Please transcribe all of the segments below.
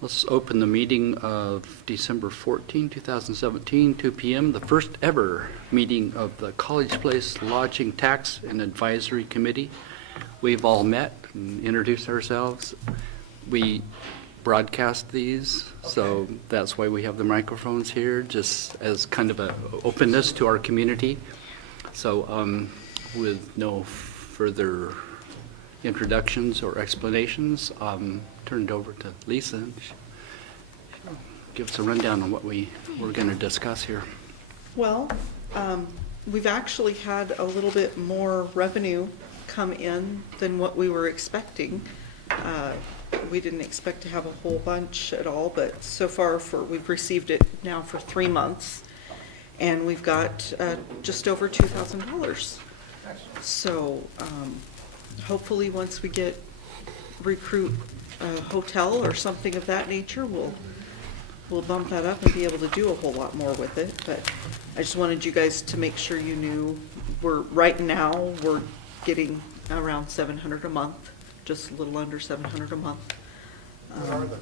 Let's open the meeting of December 14, 2017, 2 p.m., the first ever meeting of the College Place Lodging Tax and Advisory Committee. We've all met and introduced ourselves. We broadcast these, so that's why we have the microphones here, just as kind of an openness to our community. So with no further introductions or explanations, turn it over to Lisa. She'll give us a rundown on what we're going to discuss here. Well, we've actually had a little bit more revenue come in than what we were expecting. We didn't expect to have a whole bunch at all, but so far we've received it now for 3 months, and we've got just over $2,000. So hopefully once we recruit a hotel or something of that nature, we'll bump that up and be able to do a whole lot more with it. But I just wanted you guys to make sure you knew right now we're getting around $700 a month, just a little under $700 a month. What are the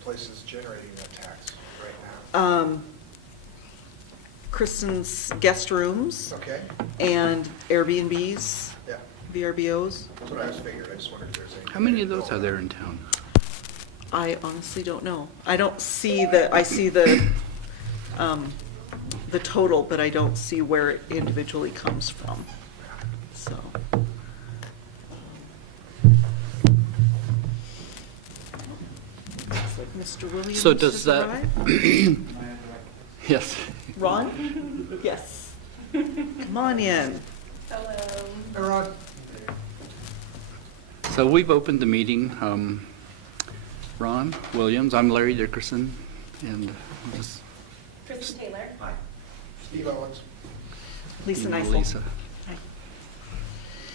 places generating that tax right now? Kristen's guest rooms. Okay. And Airbnbs. Yeah. VRBOs. That's what I was figuring. I just wondered if there's any. How many of those are there in town? I honestly don't know. I don't see I see the total, but I don't see where it individually comes from. So. Looks like Mr. Williams So does has that? arrived. Yes. Ron? Yes. Come on in. Hello. Hey, Ron. So we've opened the meeting. Ron Williams, I'm Larry Dickerson, and just Kristen Taylor. Hi. Steve Owens. Lisa Neisel. Lisa. Hi.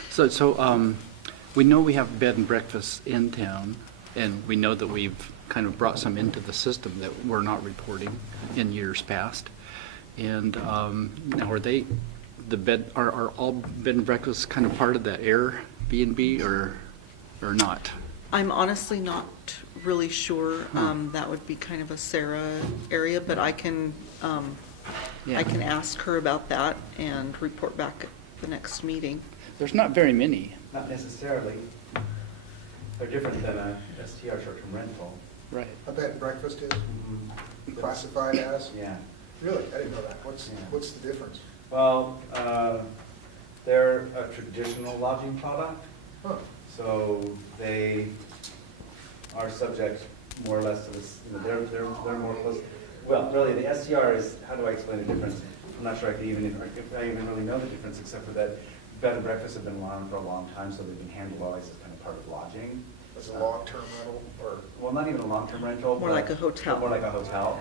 So we know we have bed and breakfast in town, and we know that we've kind of brought some into the system that we're not reporting in years past. And now are all bed and breakfasts kind of part of that Airbnb or not? I'm honestly not really sure. That would be kind of a Sarah area, but I can ask her about that and report back at the next meeting. There's not very many. Not necessarily. They're different than a STR, short-term rental. Right. A bed and breakfast is classified as? Yeah. Really? I didn't know that. What's the difference? Well, they're a traditional lodging product, Huh. so they are subject more or less to this, they're more close. Well, really, the STR is, how do I explain the difference? I'm not sure if I even really know the difference, except for that bed and breakfasts have been around for a long time, so they've been handled always as kind of part of lodging. As a long-term rental or? Well, not even a long-term rental. More like a hotel. More like a hotel.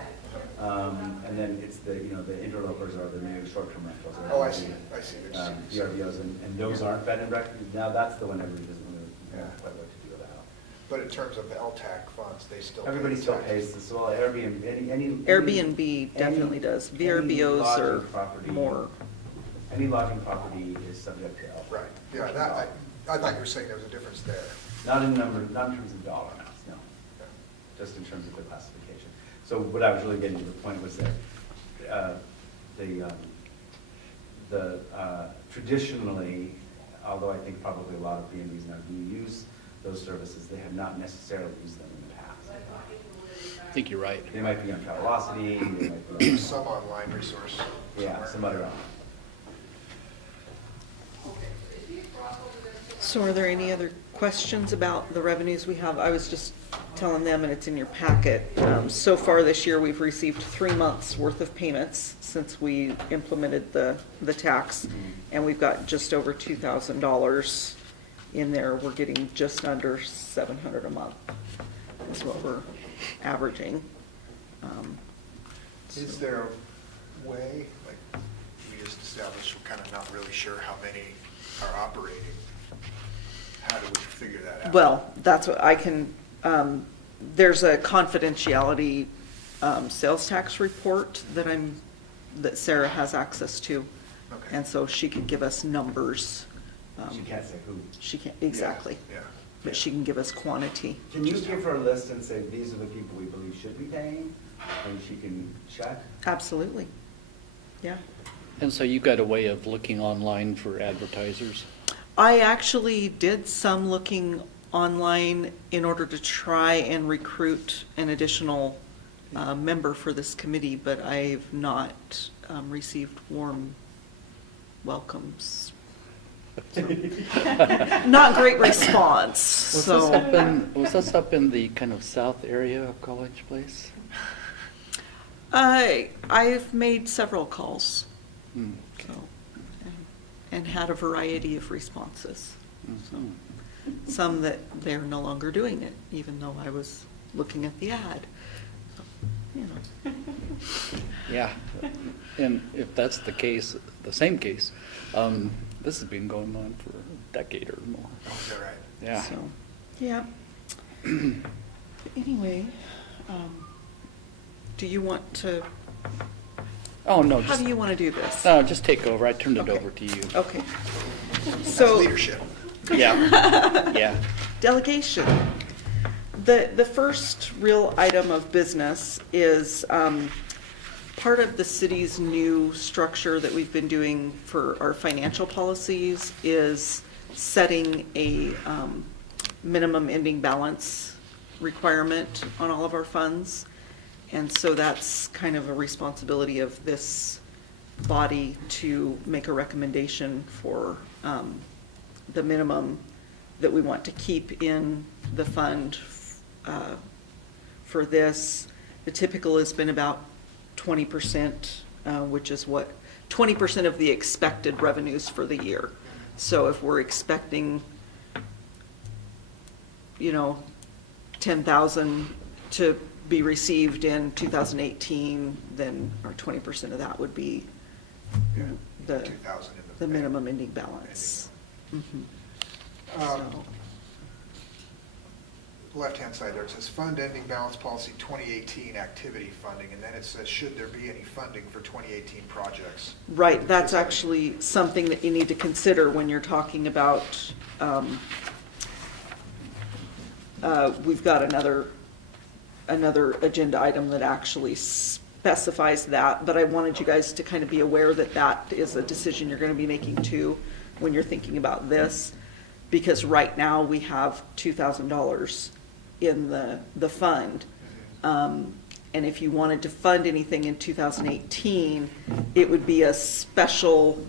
And then it's the interlopers are the new short-term rentals. Oh, I see. I see. VRBOs, and those aren't bed and breakfast. Now that's the one everybody doesn't know quite what to do about. But in terms of the LTAC funds, they still. Everybody still pays this. Well, Airbnb, Airbnb definitely does. VRBOs are more. Any lodging property is subject to LTAC. Right. Yeah. I thought you were saying there was a difference there. Not in terms of dollar amounts, no. Just in terms of the classification. So what I was really getting to the point was that traditionally, although I think probably a lot of B&Bs now do use those services, they have not necessarily used them in the past. I think you're right. They might be on Travelocity, they might be on Some online resource. yeah, some other. So are there any other questions about the revenues we have? I was just telling them, and it's in your packet. So far this year, we've received 3 months worth of payments since we implemented the tax, and we've got just over $2,000 in there. We're getting just under $700 a month. That's what we're averaging. Is there a way, like we just established, we're kind of not really sure how many are operating? How do we figure that out? Well, that's what I can, there's a confidentiality sales tax report that Sarah has access to. Okay. And so she can give us numbers. She can't say who. She can't, exactly. Yeah. but she can give us quantity. Can you give her a list and say, these are the people we believe should be paying, and she can check? Absolutely. Yeah. And so you got a way of looking online for advertisers? I actually did some looking online in order to try and recruit an additional member for this committee, but I've not received warm welcomes. So, not great response, Was so. this up in the kind of south area of College Place? I've made several calls, Hmm. so, and had a variety of responses. Mhm. Some that they're no longer doing it, even though I was looking at the ad. So, you know. Yeah, and if that's the case, the same case, this has been going on for a decade or more. Oh, is that right? Yeah. So, yeah. Anyway, do you want to, Oh, no, how just, do you want to do this? no, just take over. I turned it Okay. over to you. Okay. That's So, leadership. Yeah, yeah. delegation. The first real item of business is part of the city's new structure that we've been doing for our financial policies is setting a minimum ending balance requirement on all of our funds. And so that's kind of a responsibility of this body to make a recommendation for the minimum that we want to keep in the fund for this. The typical has been about 20%, which is what, 20% of the expected revenues for the year. So if we're expecting, 10,000 to be received in 2018, then our 20% of that would be Yeah, the 2,000 in the minimum ending balance. Mhm. So, Left-hand side there, it says fund ending balance policy 2018 activity funding, and then it says, should there be any funding for 2018 projects? right, that's actually something that you need to consider when you're talking about, we've got another agenda item that actually specifies that, but I wanted you guys to kind of be aware that that is a decision you're gonna be making too when you're thinking about this, because right now we have $2,000 in the fund. And if you wanted to fund anything in 2018, it would be a special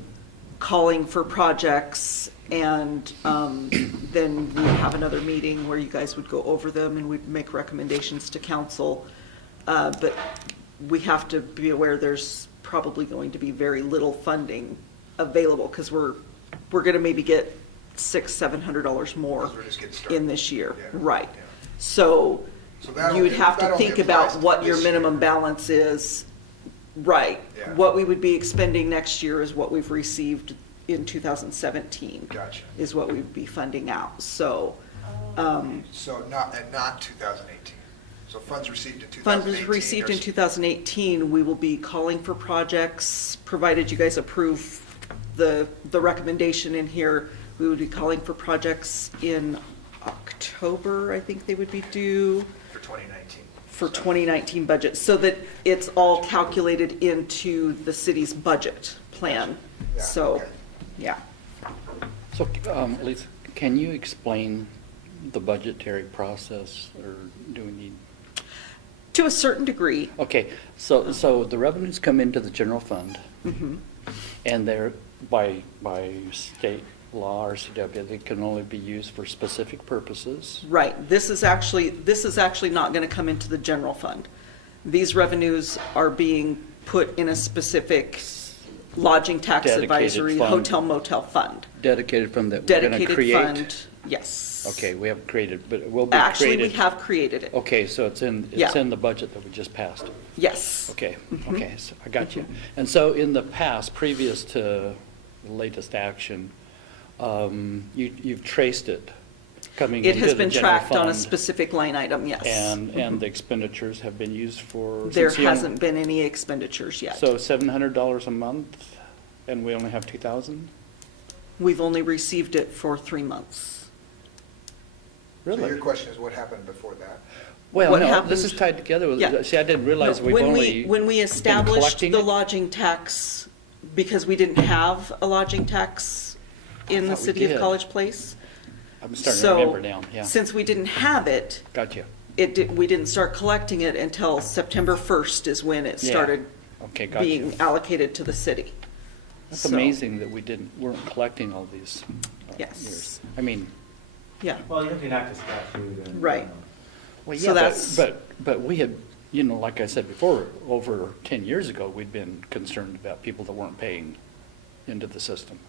calling for projects, and then we'd have another meeting where you guys would go over them and we'd make recommendations to council. But we have to be aware there's probably going to be very little funding available, because we're gonna maybe get $600-700 more Because we're just getting started. in this year, Yeah. right? Yeah. So So that you would only- have that to only think applies about to what your this minimum year. balance is, right? Yeah. What we would be expending next year is what we've received in 2017. Gotcha. Is what we'd be funding out, so, So not 2018. So funds received in 2018. funds received in there's- 2018, we will be calling for projects, provided you guys approve the recommendation in here. We would be calling for projects in October, I think they would be due For 2019. for 2019 budget, so that it's all calculated into the city's budget plan. Yeah, So, okay. yeah. So, Lisa, can you explain the budgetary process, or do we need? To a certain degree. Okay, so the revenues come into the general fund, Mhm. and they're, by state law or CW, they can only be used for specific purposes. Right, this is actually not gonna come into the general fund. These revenues are being put in a specific lodging tax Dedicated advisory, fund. hotel motel fund. Dedicated fund that we're gonna Dedicated create? fund, yes. Okay, we haven't created, but it will be created. Actually, we have created it, Okay, so it's in Yeah. the budget that we just passed. yes. Okay, Mhm. okay, so I got you. And so in the past, previous to the latest action, you've traced it coming It into has the been general tracked on a fund, specific line item, yes. and the expenditures have been used for. There since you only- hasn't been any expenditures yet. So $700 a month, and we only have 2,000? We've only received it for 3 months. So Really? your question is what happened before that? Well, What no, happened- this is tied together with, Yeah. see, I didn't realize No, we've only when we been established collecting the it. lodging tax, because we didn't have a lodging tax in the thought we city of did. College Place. I'm starting to So, remember now, yeah. since we didn't have it, Gotcha. we didn't start collecting it until September 1st is when it Yeah. started Okay, gotcha. being allocated to the city. That's So, amazing that weren't collecting all these Yes. years. I mean, Yeah, Well, you have to enact a statute and. Right. well, So yeah, that's- but we had, like I said before, over 10 years ago, we'd been concerned about people that weren't paying into the system.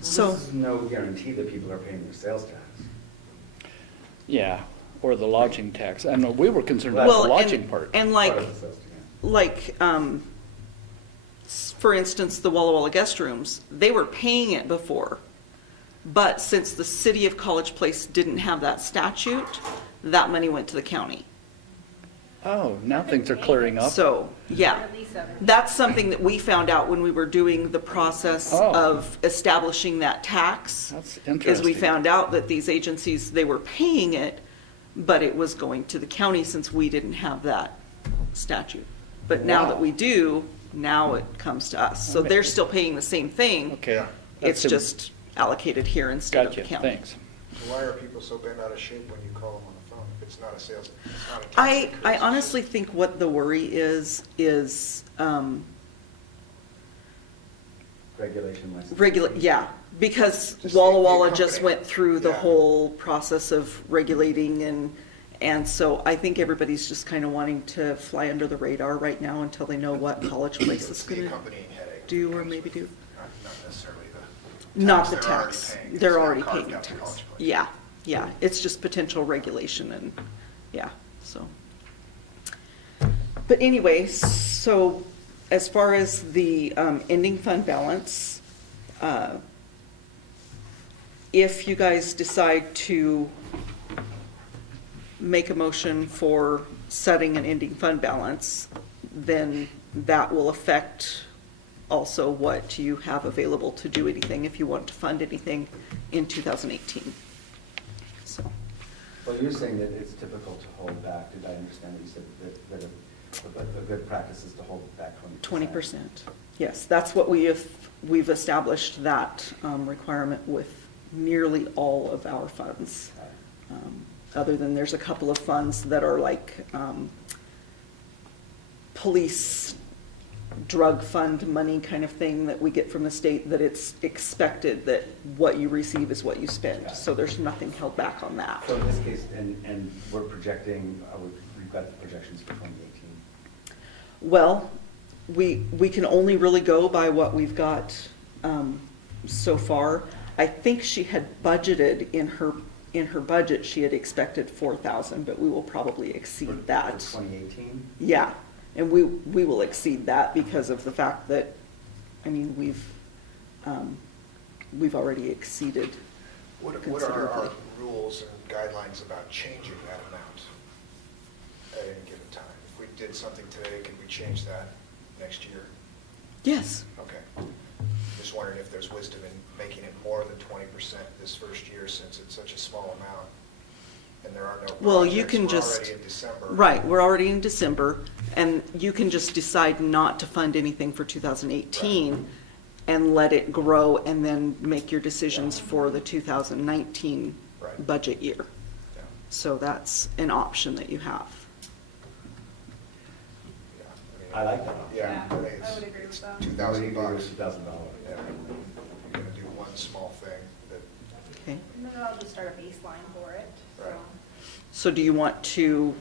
So- There's no guarantee that people are paying their sales tax. Yeah, or the lodging tax. I know we were concerned about well, the lodging part. and Part like, of the sales tax, yeah. for instance, the Walla Walla guest rooms, they were paying it before. But since the city of College Place didn't have that statute, that money went to the county. Oh, now things are clearing up. So, yeah, At least 7. that's something that we found out when we were doing the process Oh. of establishing that tax. That's Is interesting. we found out that these agencies, they were paying it, but it was going to the county since we didn't have that statute. But now that Wow. we do, now it comes to us. So Okay. they're still paying the same thing. Okay. It's That's a- just allocated here instead of the Gotcha, county. thanks. So why are people so bent out of shape when you call them on the phone? If it's not a sales, it's not a tax I increase. honestly think what the worry is Regulation license. yeah, because Just Walla the Walla just company. went through the Yeah. whole process of regulating and so I think everybody's just kind of wanting to fly under the radar right now until they know what College Place So is it's the gonna accompanying headache do that or comes maybe with- do. Not necessarily the. Not the they're already tax. paying. It's They're not already carved paying the out to tax. College Place. Yeah, yeah, it's just potential regulation and, yeah, so. But anyway, so as far as the ending fund balance, if you guys decide to make a motion for setting an ending fund balance, then that will affect also what you have available to do anything, if you want to fund anything in 2018. So, Well, you're saying that it's typical to hold back. Did I understand that you said that a good practice is to hold back 20%? 20%. Yes, that's what we've established that requirement with nearly all of our funds. Other than there's a couple of funds that are like police drug fund money kind of thing that we get from the state, that it's expected that what you receive is what you spend. So there's nothing held back on that. So in this case, and we're projecting, we've got the projections for 2018. Well, we can only really go by what we've got so far. I think she had budgeted in her budget, she had expected 4,000, but we will probably exceed that. For 2018? Yeah, and we will exceed that because of the fact that, I mean, we've already exceeded What are our considerably. rules and guidelines about changing that amount at any given time? If we did something today, could we change that next year? Yes. Okay. Just wondering if there's wisdom in making it more than 20% this first year, since it's such a small amount, and there are no projects. Well, you can We're just. already in December. Right, we're already in December, and you can just decide not to fund anything for 2018 Right. and let it grow, and then make your decisions for the 2019 Right. budget year. Yeah. So that's an option that you have. Yeah. I like that. Yeah. Yeah, think I it's- would agree with it's that. $2,000 bucks. $2,000. Yeah. You're gonna do one small thing that, Okay. And then I'll just start a baseline for it, so. Right. So do you want to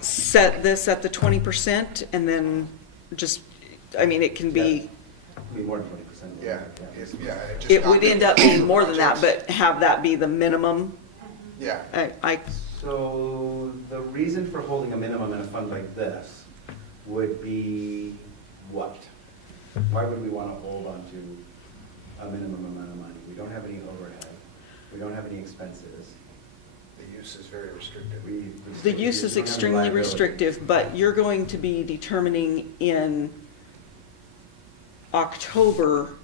set this at the 20% and then just, I mean, it can be, Be more than 20%. yeah, yeah. and just it not would make end up being more than that, projects. but have that be the minimum. Yeah. I, So the reason for holding a minimum in a fund like this would be what? Why would we want to hold on to a minimum amount of money? We don't have any overhead. We don't have any expenses. The use is very restricted. the use is we don't have any extremely liability. restrictive, but you're going to be determining in October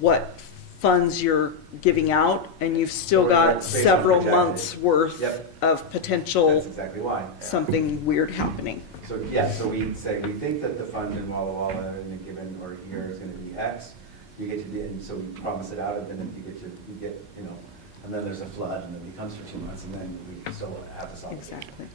what funds you're giving out, and you've still So got that's based on several projected. months worth Yep. of potential That's exactly why. something weird happening. So, yeah, so we say, we think that the fund in Walla Walla in a given or year is gonna be X. You get to do, and so we promise it out, and then if you get, you know, and then there's a flood, and then it comes for 2 months, and then we still have this obligation. Exactly.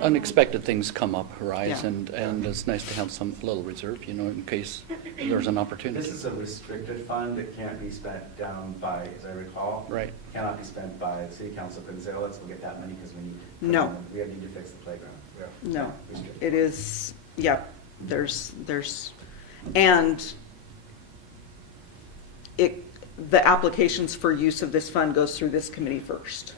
Unexpected things come up, arise, Yeah. and it's nice to have some little reserve, you know, in case there's an opportunity. This is a restricted fund. It can't be spent down by, as I recall. Right. Cannot be spent by the city council. Couldn't say, oh, let's go get that money because we need. No. We need to fix the playground. Yeah. No, Restricted. it is, yeah, and the applications for use of this fund goes through this committee first.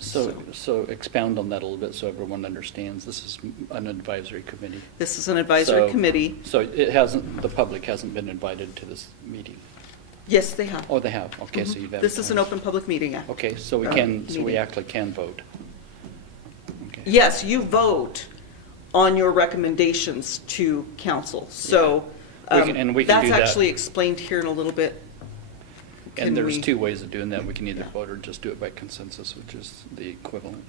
So expound on that a little bit so everyone understands. This is an advisory committee. This is an advisory So- committee. So it hasn't, the public hasn't been invited to this meeting? Yes, they have. Oh, they have, okay, so you've Mhm. This is an advertised. open public meeting. Okay, so we meeting. actually can vote. Okay. Yes, you vote on your recommendations to council, so We can- and we can do that's that. actually explained here in a little bit. And Can there's we- 2 ways of doing that. We can either Yeah. vote or just do it by consensus, which is the equivalent.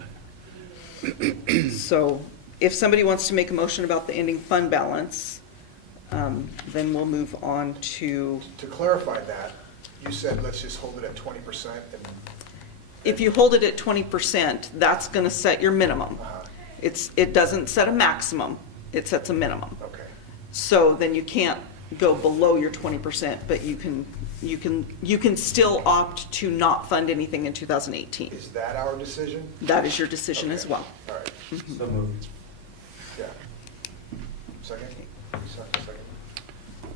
So if somebody wants to make a motion about the ending fund balance, then we'll move on to, To clarify that, you said let's just hold it at 20% and. if you hold it at 20%, that's going to set your minimum. It doesn't set a maximum, it sets a minimum. Okay. So then you can't go below your 20%, but you can still opt to not fund anything in 2018. Is that our decision? That is your decision as Okay. well. All right, So moved. yeah. Second? Second.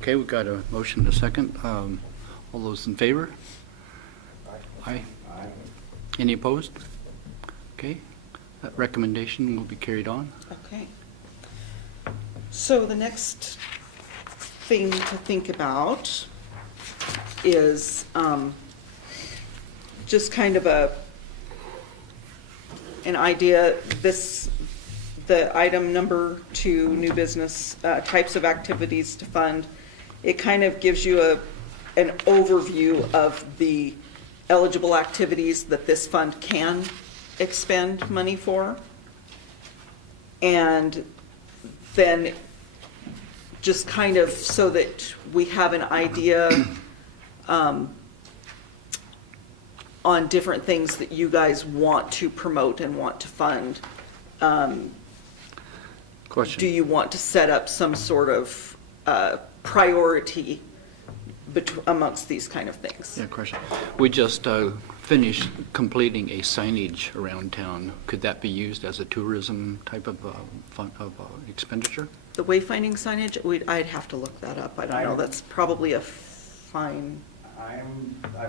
Okay, we've got a motion to second. All those in favor? Aye. Aye. Aye. Any opposed? Okay, that recommendation will be carried on. Okay. So the next thing to think about is just kind of an idea, the item number 2, new business, types of activities to fund. It kind of gives you an overview of the eligible activities that this fund can expend money for. And then just kind of so that we have an idea on different things that you guys want to promote and want to fund. Question? Do you want to set up some sort of priority amongst these kind of things? Yeah, question. We just finished completing a signage around town. Could that be used as a tourism type of expenditure? The wayfinding signage, I'd have to look that up. I don't know. That's probably a fine. I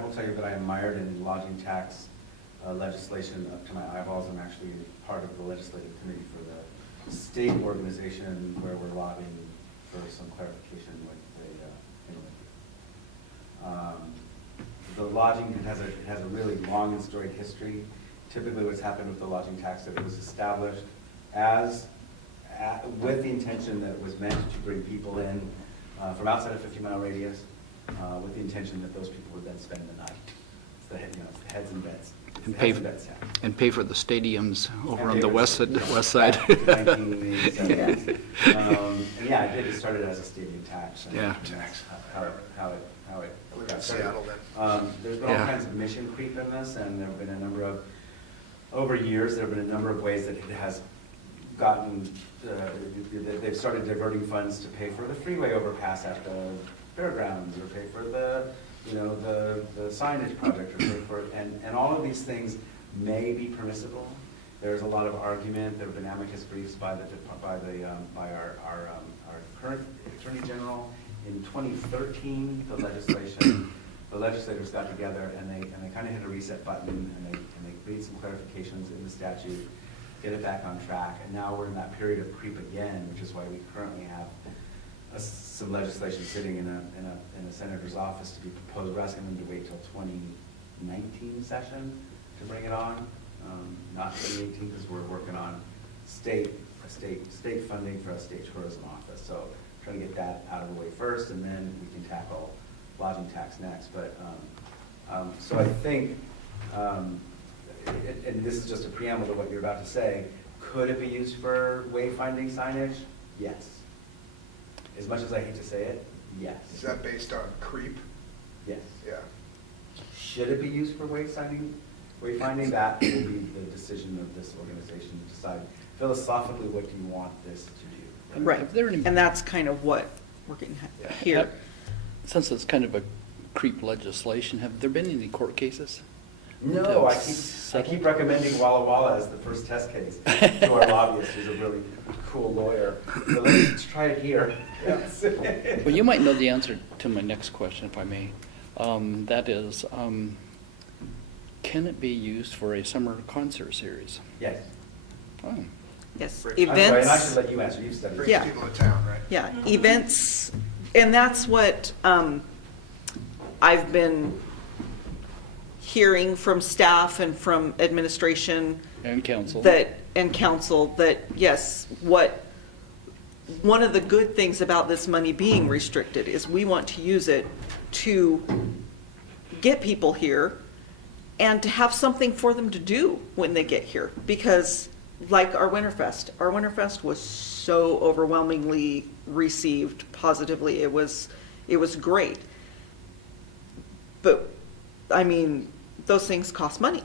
will tell you that I am mired in lodging tax legislation up to my eyeballs. I'm actually part of the legislative committee for the state organization where we're lobbying for some clarification with the lodging, it has a really long and storied history. Typically what's happened with the lodging tax, that it was established with the intention that it was meant to bring people in from outside a 50-mile radius, with the intention that those people would then spend the night. It's the, it's the heads and beds. It's And the pay, heads and beds tax. and pay for the stadiums over And on pay the for west the- side. 1987. And yeah, it started as a stadium tax. And Yeah. that's how it I live got in started. Seattle then. There's been all Yeah. kinds of mission creep in this, and there have been a number of, over years, there have been a number of ways that it has gotten, they've started diverting funds to pay for the freeway overpass at the fairgrounds, or pay for the signage project, or pay for, and all of these things may be permissible. There's a lot of argument. There have been amicus briefs by our current Attorney General. In 2013, the legislators got together and they kind of hit a reset button, and they made some clarifications in the statute, get it back on track, and now we're in that period of creep again, which is why we currently have some legislation sitting in a senator's office to be proposed. We're asking them to wait till 2019 session to bring it on, not 2018, because we're working on state funding for a state tourism office. So trying to get that out of the way first, and then we can tackle lodging tax next, but, so I think, and this is just a preamble to what you're about to say, could it be used for wayfinding signage? Yes. As much as I hate to say it, yes. Is that based on creep? Yes. Yeah. Should it be used for wayfinding? That will be the decision of this organization to decide philosophically, what do you want this to do? Right, If there are any- and that's kind of what we're getting Yeah. at here. Since it's kind of a creep legislation, have there been any court cases? No, I keep recommending Walla Walla as the first test case to our lobbyist, who's a really cool lawyer. So let's try it here. Well, you might know the answer to my next question, if I may. That is, can it be used for a summer concert series? Yes. Oh, Yes, I'm I'm sorry, and I events. should let you answer, you've studied. Brings Yeah. people to town, right? Yeah, events, and that's what I've been hearing from staff and from administration and council. and council, that yes, one of the good things about this money being restricted is we want to use it to get people here and to have something for them to do when they get here. Because like our Winterfest was so overwhelmingly received positively. It was great. But, I mean, those things cost money.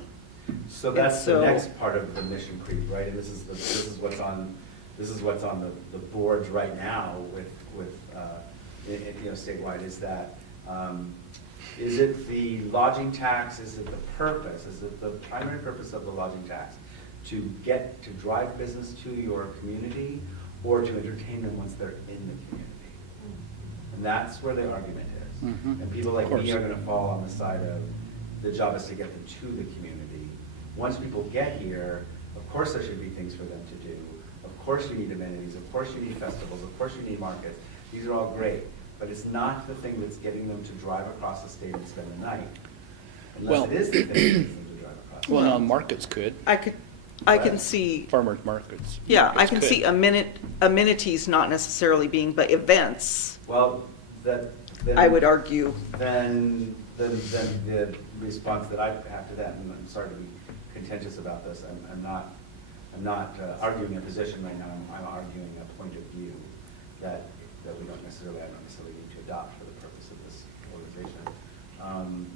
So that's And so- the next part of the mission creep, right? And this is what's on the boards right now with statewide, is that, is it the lodging tax, is it the purpose, is it the primary purpose of the lodging tax to drive business to your community, or to entertain them once they're in the community? And that's where the argument is. Mhm. And people like Of course. me are gonna fall on the side of, the job is to get them to the community. Once people get here, of course there should be things for them to do. Of course you need amenities, of course you need festivals, of course you need markets. These are all great, but it's not the thing that's getting them to drive across the state and spend the night. Well- Unless it is the thing that gets them to drive across. Well, now markets could, I can see, farmers markets. yeah, I can could. see amenities not necessarily being, but events, Well, then. I would argue. Then the response that I have to that, and I'm sorry to be contentious about this, I'm not arguing a position right now, I'm arguing a point of view that I don't necessarily need to adopt for the purpose of this organization.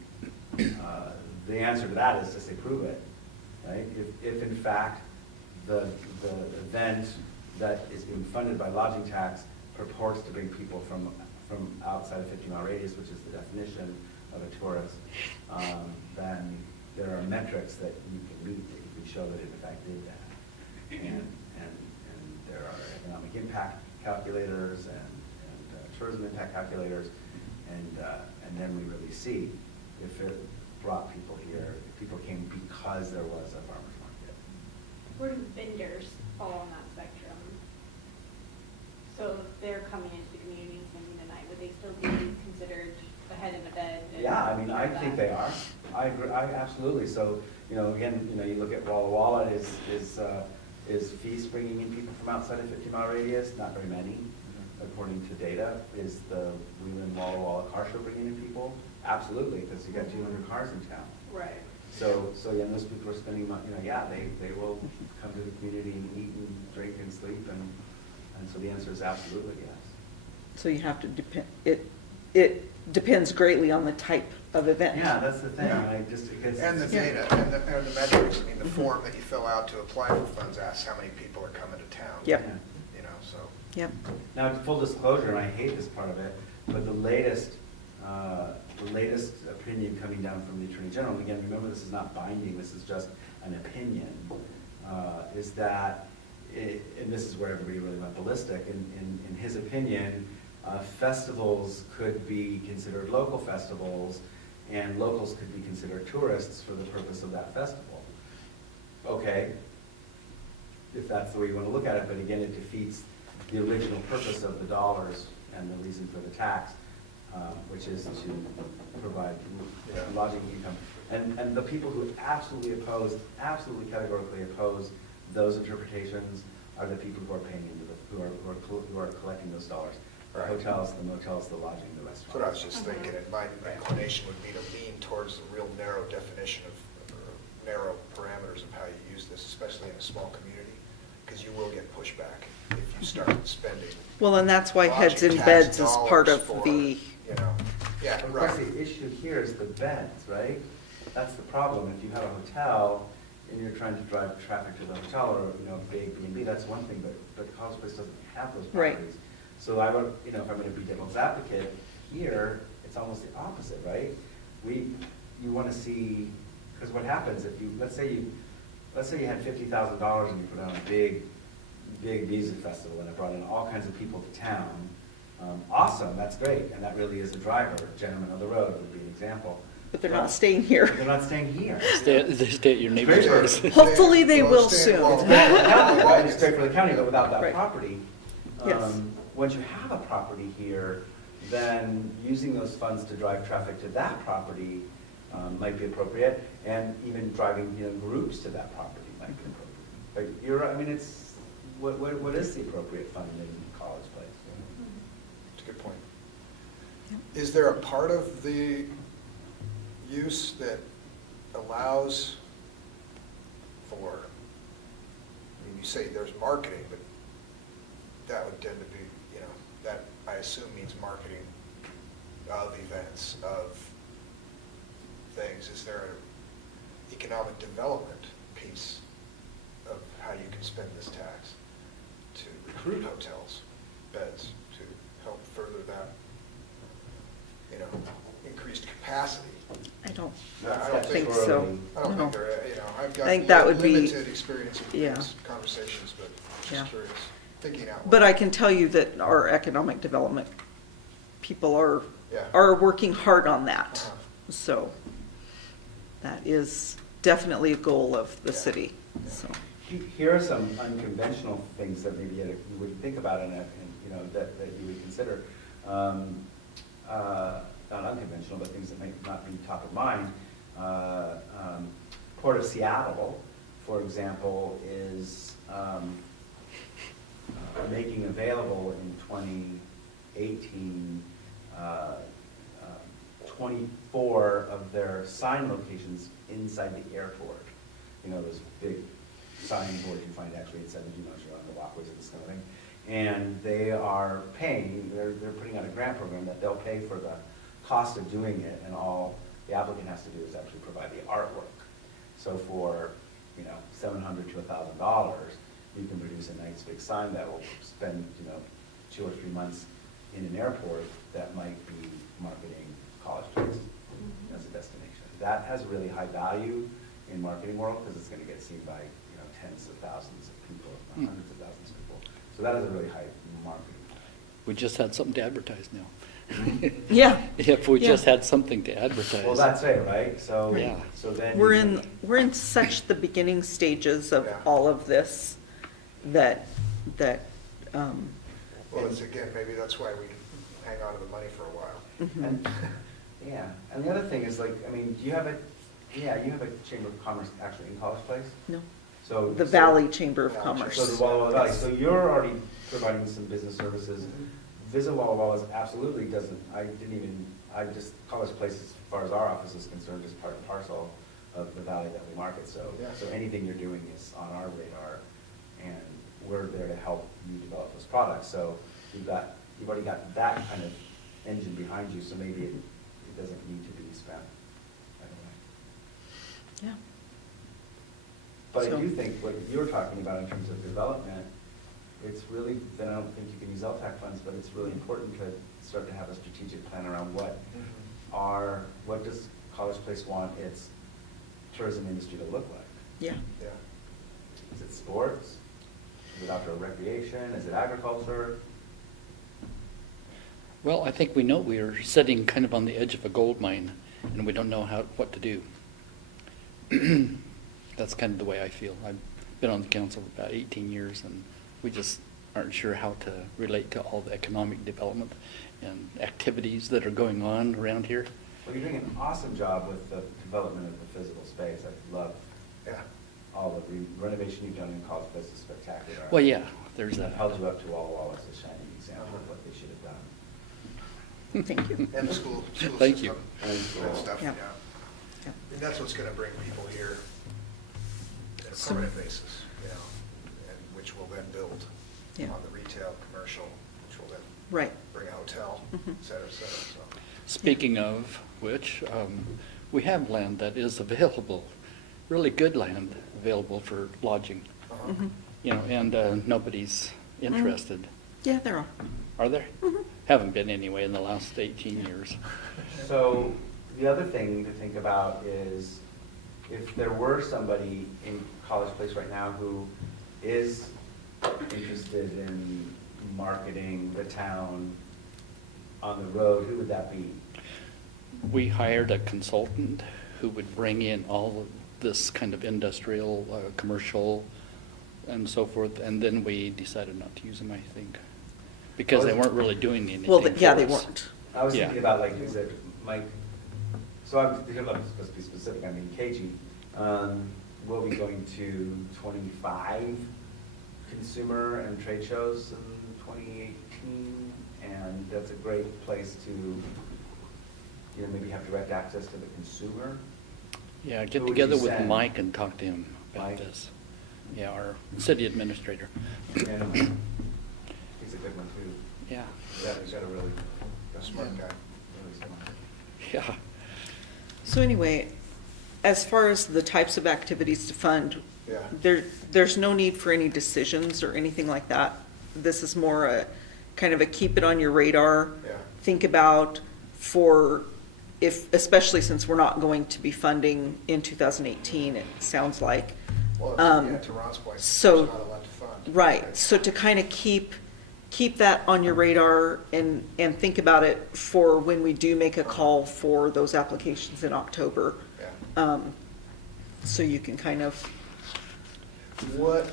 The answer to that is to say, prove it, right? If in fact the event that is being funded by lodging tax purports to bring people from outside of 50-mile radius, which is the definition of a tourist, then there are metrics that you can meet, that you can show that it in fact did that. And there are economic impact calculators and tourism impact calculators, and then we really see if it brought people here, if people came because there was a farmer's market. Where do vendors fall on that spectrum? So if they're coming into the community and spending the night, would they still be considered a head in a bed? and Yeah, I mean, I all think that? they are. I agree, absolutely. So, again, you look at Walla Walla, is Feast bringing in people from outside of 50-mile radius? Not very many, according to data. Is the Wheeling Walla Walla car show bringing in people? Absolutely, because you got 200 cars in town. Right. So yeah, those people are spending money, yeah, they will come to the community and eat and drink and sleep, and so the answer is absolutely yes. So you have to depend, it depends greatly on the type of event. Yeah, that's the thing, Yeah. because. And the data, and the metrics, I mean, the form that you fill out to apply for funds asks how many people are coming to town. Yep. Yeah. So. Yep. Now, full disclosure, and I hate this part of it, but the latest opinion coming down from the Attorney General, and again, remember, this is not binding, this is just an opinion, is that, and this is where everybody really went ballistic, in his opinion, festivals could be considered local festivals, and locals could be considered tourists for the purpose of that festival. Okay, if that's the way you want to look at it, but again, it defeats the original purpose of the dollars and the reason for the tax, which is to provide lodging income. And the people who absolutely categorically oppose those interpretations are the people who are paying into who are collecting those dollars. The Right. hotels, the motels, the lodging, the restaurants. That's what I was just thinking, and my inclination would be to lean towards the real narrow definition of, or narrow parameters of how you use this, especially in a small community, because you will get pushback if you start spending. Well, and that's why heads lodging and tax beds is part dollars of for, the, You know, yeah, Of course, right. the issue here is the beds, right? That's the problem. If you have a hotel and you're trying to drive traffic to the hotel or, you know, a big B&B, that's one thing, but the College Place doesn't have those Right. properties. So I would, you know, if I'm gonna be devil's advocate, here, it's almost the opposite, right? You wanna see, because what happens if you, let's say you had $50,000 and you put on a big music festival and it brought in all kinds of people to town. Awesome, that's great, and that really is a driver. Gentlemen of the Road would be an example. but they're not staying here. They're not staying here. They stay at your neighbor's Great. place. Hopefully they Well, will stay- soon. well, It's great for the county, right? It's great for the county, but without that Right. property. Yes. Once you have a property here, then using those funds to drive traffic to that property might be appropriate, and even driving, you know, groups to that property might be appropriate. But you're right, I mean, it's, what is the appropriate fund in College Place? That's a good point. Is there a part of the use that allows for, I mean, you say there's marketing, but that would tend to be, you know, that I assume means marketing of events, of things. Is there an economic development piece of how you can spend this tax to recruit hotels, beds, to help further that, you know, increased capacity? I don't I don't think we're so. already- I don't No. think there, you know, I've got I think that would be- limited experience with yeah. these conversations, but Yeah. just curious, thinking out loud. But I can tell you that our economic development people Yeah. are working hard on that. Uh-huh. So that is definitely a goal of the Yeah. city, so. Here are some unconventional things that maybe you wouldn't think about and, you know, that you would consider. Not unconventional, but things that might not be top of mind. Port of Seattle, for example, is making available in 2018 24 of their sign locations inside the airport. You know, those big sign boards you find actually at 17 once you're on the walkways and this kind of thing. And they are paying, they're putting out a grant program that they'll pay for the cost of doing it, and all the applicant has to do is actually provide the artwork. So for, you know, $700 to $1,000, you can produce a nice big sign that will spend, you know, 2 or 3 months in an airport that might be marketing College Place as a destination. That has really high value in marketing world because it's going to get seen by, you know, tens of thousands of people, if not hundreds of thousands of people. So that is a really high marketing. We just had something to advertise now. Yeah. If we Yeah. just had something to advertise. Well, that's it, right? So, Yeah. so then. We're you- we're in such the beginning stages of Yeah. all of this that, Well, it's again, maybe that's why we hang on to the money for a while. mhm. And, yeah, and the other thing is like, I mean, do you have you have a Chamber of Commerce actually in College Place? No, So. the so- Valley Chamber of Valley Commerce. So the Walla Walla Valley, so you're already providing some business services. Visit Walla Walla absolutely doesn't, College Place, as far as our office is concerned, is part and parcel of the valley that we market. So, Yeah. so anything you're doing is on our radar, and we're there to help you develop those products. So you've already got that kind of engine behind you, so maybe it doesn't need to be spent right away. Yeah. But I So- do think what you're talking about in terms of development, it's really, then I don't think you can use LTAC funds, but it's really important to start to have a strategic plan around what does College Place want its tourism industry to look like? Yeah. Yeah. Is it sports? Is it outdoor recreation? Is it agriculture? Well, I think we know we are sitting kind of on the edge of a gold mine, and we don't know what to do. That's kind of the way I feel. I've been on the council for about 18 years, and we just aren't sure how to relate to all the economic development and activities that are going on around here. Well, you're doing an awesome job with the development of the physical space. I love Yeah. all the renovation you've done in College Place is spectacular. Well, yeah, there's that. Held you up to Walla Walla as a shining example of what they should have done. Thank you. And the school Thank you. system and stuff, Yeah. yeah. Yeah. And that's what's gonna bring people here on a So- permanent basis, you know, and which will then build Yeah. on the retail, commercial, which will then Right. bring a hotel, Mhm. et cetera, so. Speaking of which, we have land that is available, really good land available for lodging, Uh-huh. Mhm. you know, and nobody's interested. Yeah, there are. Are there? Mhm. Haven't been anyway in the last 18 years. So the other thing to think about is if there were somebody in College Place right now who is interested in marketing the town on the road, who would that be? We hired a consultant who would bring in all of this kind of industrial, commercial, and so forth, and then we decided not to use them, I think, because they weren't really doing anything Well, yeah, for they us. weren't. I was Yeah. thinking about like, is it, Mike, so I'm supposed to be specific, I mean, KG, we'll be going to 25 consumer and trade shows in 2018, and that's a great place to, you know, maybe have direct access to the consumer. Yeah, Who get would you together with send? Mike and talk to him about Mike? this. Yeah, our city administrator. And he's a good one too. Yeah, Yeah, he's got a really, A smart guy. really smart. yeah. So anyway, as far as the types of activities to fund, Yeah. there's no need for any decisions or anything like that. This is more a, kind of a keep it on your radar. Yeah. Think about for, if, especially since we're not going to be funding in 2018, it sounds like. Well, Um, yeah, to Ron's point, there's so- not a lot to fund. Right, so to kind of keep that on your radar and think about it for when we do make a call for those applications in October. Yeah. So you can kind of, What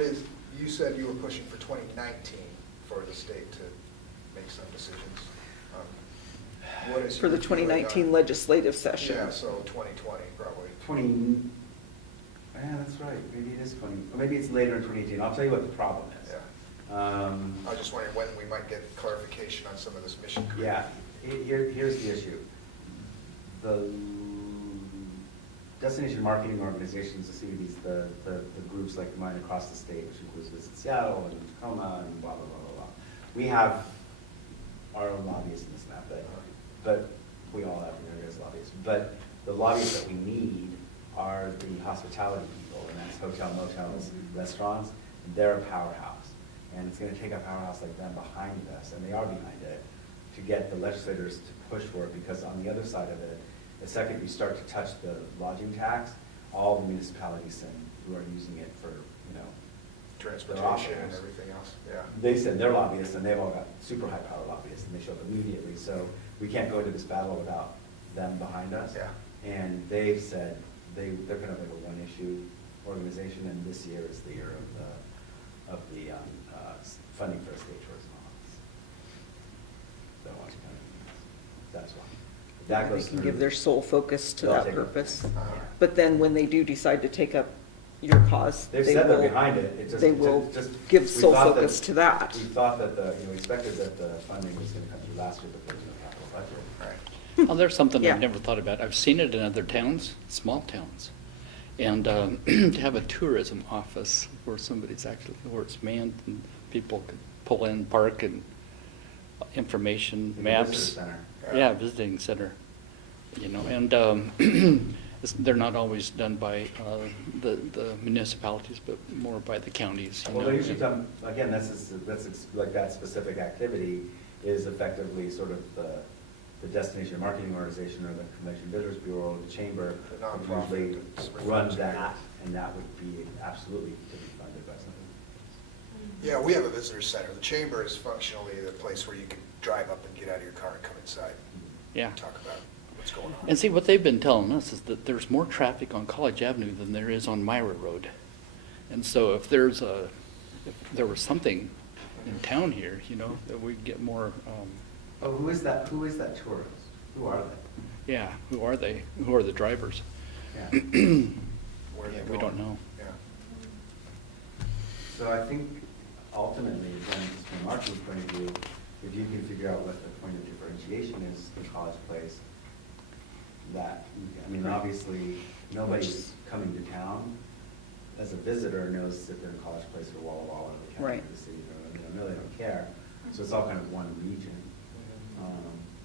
is, you said you were pushing for 2019 for the state to make some decisions. What is? for the your feeling on- 2019 legislative session. Yeah, so 2020 probably. 20, yeah, that's right, maybe it is 20, or maybe it's later in 2018, I'll tell you what the problem is. Yeah. Um, I was just wondering when we might get clarification on some of this mission creep. Yeah, here's the issue. The destination marketing organizations, the CBDs, the groups like mine across the state, which includes Visit Seattle and Tacoma and blah, blah, blah, blah, blah. We have our own lobbyists in this map, but we all have various lobbyists. But the lobbyists that we need are the hospitality people, and that's hotel, motels, restaurants. They're a powerhouse. And it's gonna take a powerhouse like them behind us, and they are behind it, to get the legislators to push for it, because on the other side of it, the second you start to touch the lodging tax, all the municipalities who are using it for, you know, Transportation and Their everything else, yeah. they send their lobbyists, and they've all got super high power lobbyists, and they show up immediately, so we can't go into this battle without them behind us. Yeah. And they've said, they're kind of like a one-issue organization, and this year is the year of the funding for a state tourism office. So I want to kind of, that's why. That They goes can through. give their sole focus to They'll that take it. purpose. Uh-huh. But then when they do decide to take up your cause, They've they said they're will, behind it, it just. they it will just- give we sole thought that- focus to that. We thought that we expected that the funding was gonna come through last year, but there was no capital budget. Right. Well, there's something Yeah. I've never thought about. I've seen it in other towns, small towns. And to have a tourism office where somebody's actually, where it's manned and people can pull in, park and information, Like a maps. visitor center. Yeah, visiting center, you know, and they're not always done by the municipalities, but more by the counties, you know. Well, they're usually done, again, like that specific activity is effectively sort of the destination marketing organization or the Convention Visitors Bureau, the chamber. The nonprofit Usually that's run referred to. that, and that would be absolutely to be funded by something. Yeah, we have a visitor center. The chamber is functionally the place where you can drive up and get out of your car and come inside. Yeah. Talk about what's going on. And see, what they've been telling us is that there's more traffic on College Avenue than there is on Myra Road. And so if there was something in town here, you know, that we'd get more, Oh, who is that tourist? Who are they? yeah, who are they? Who are the drivers? Yeah. Where are Yeah, they we going? don't know. Yeah. So I think ultimately, again, just from our point of view, if you can figure out what the point of differentiation is, the college place, that, I mean, obviously, nobody coming to town as a visitor knows if they're in College Place or Walla Walla or the county Right. or the city, or, you know, they don't care. So it's all kind of one region.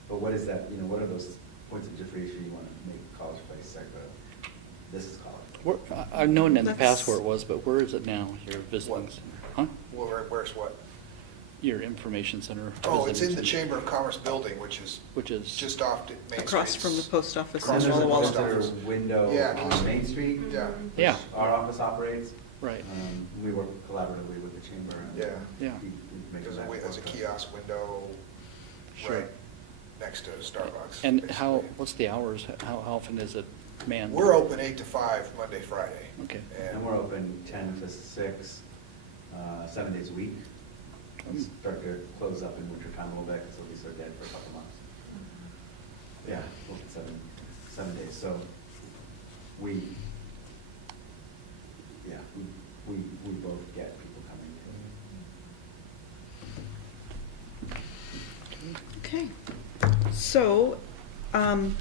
But what is that, you know, what are those points of differentiation you want to make College Place like this is College Place? I've known in the That's- past where it was, but where is it now, your visiting What? center? Huh? Where's what? Your information center? Oh, it's in visiting the center, Chamber of Commerce building, which is just off Main Street. Across from the post office Across in And from Walla the Walla. post there's a office. window Yeah, on Main Street. Yeah, Yeah. which our office operates. Right. We work collaboratively with the chamber. and Yeah. Yeah. we make there's that there's a work. kiosk window Sure. right next to Starbucks. And how, basically. what's the hours? How often is it manned? We're open 8 to 5, Monday, Friday. Okay. And we're open 10 to 6, 7 days a week. We start to close up in winter time a little bit, because we'll be so dead for a couple months. Yeah, open 7 days, so we, yeah, we both get people coming. Okay, so, the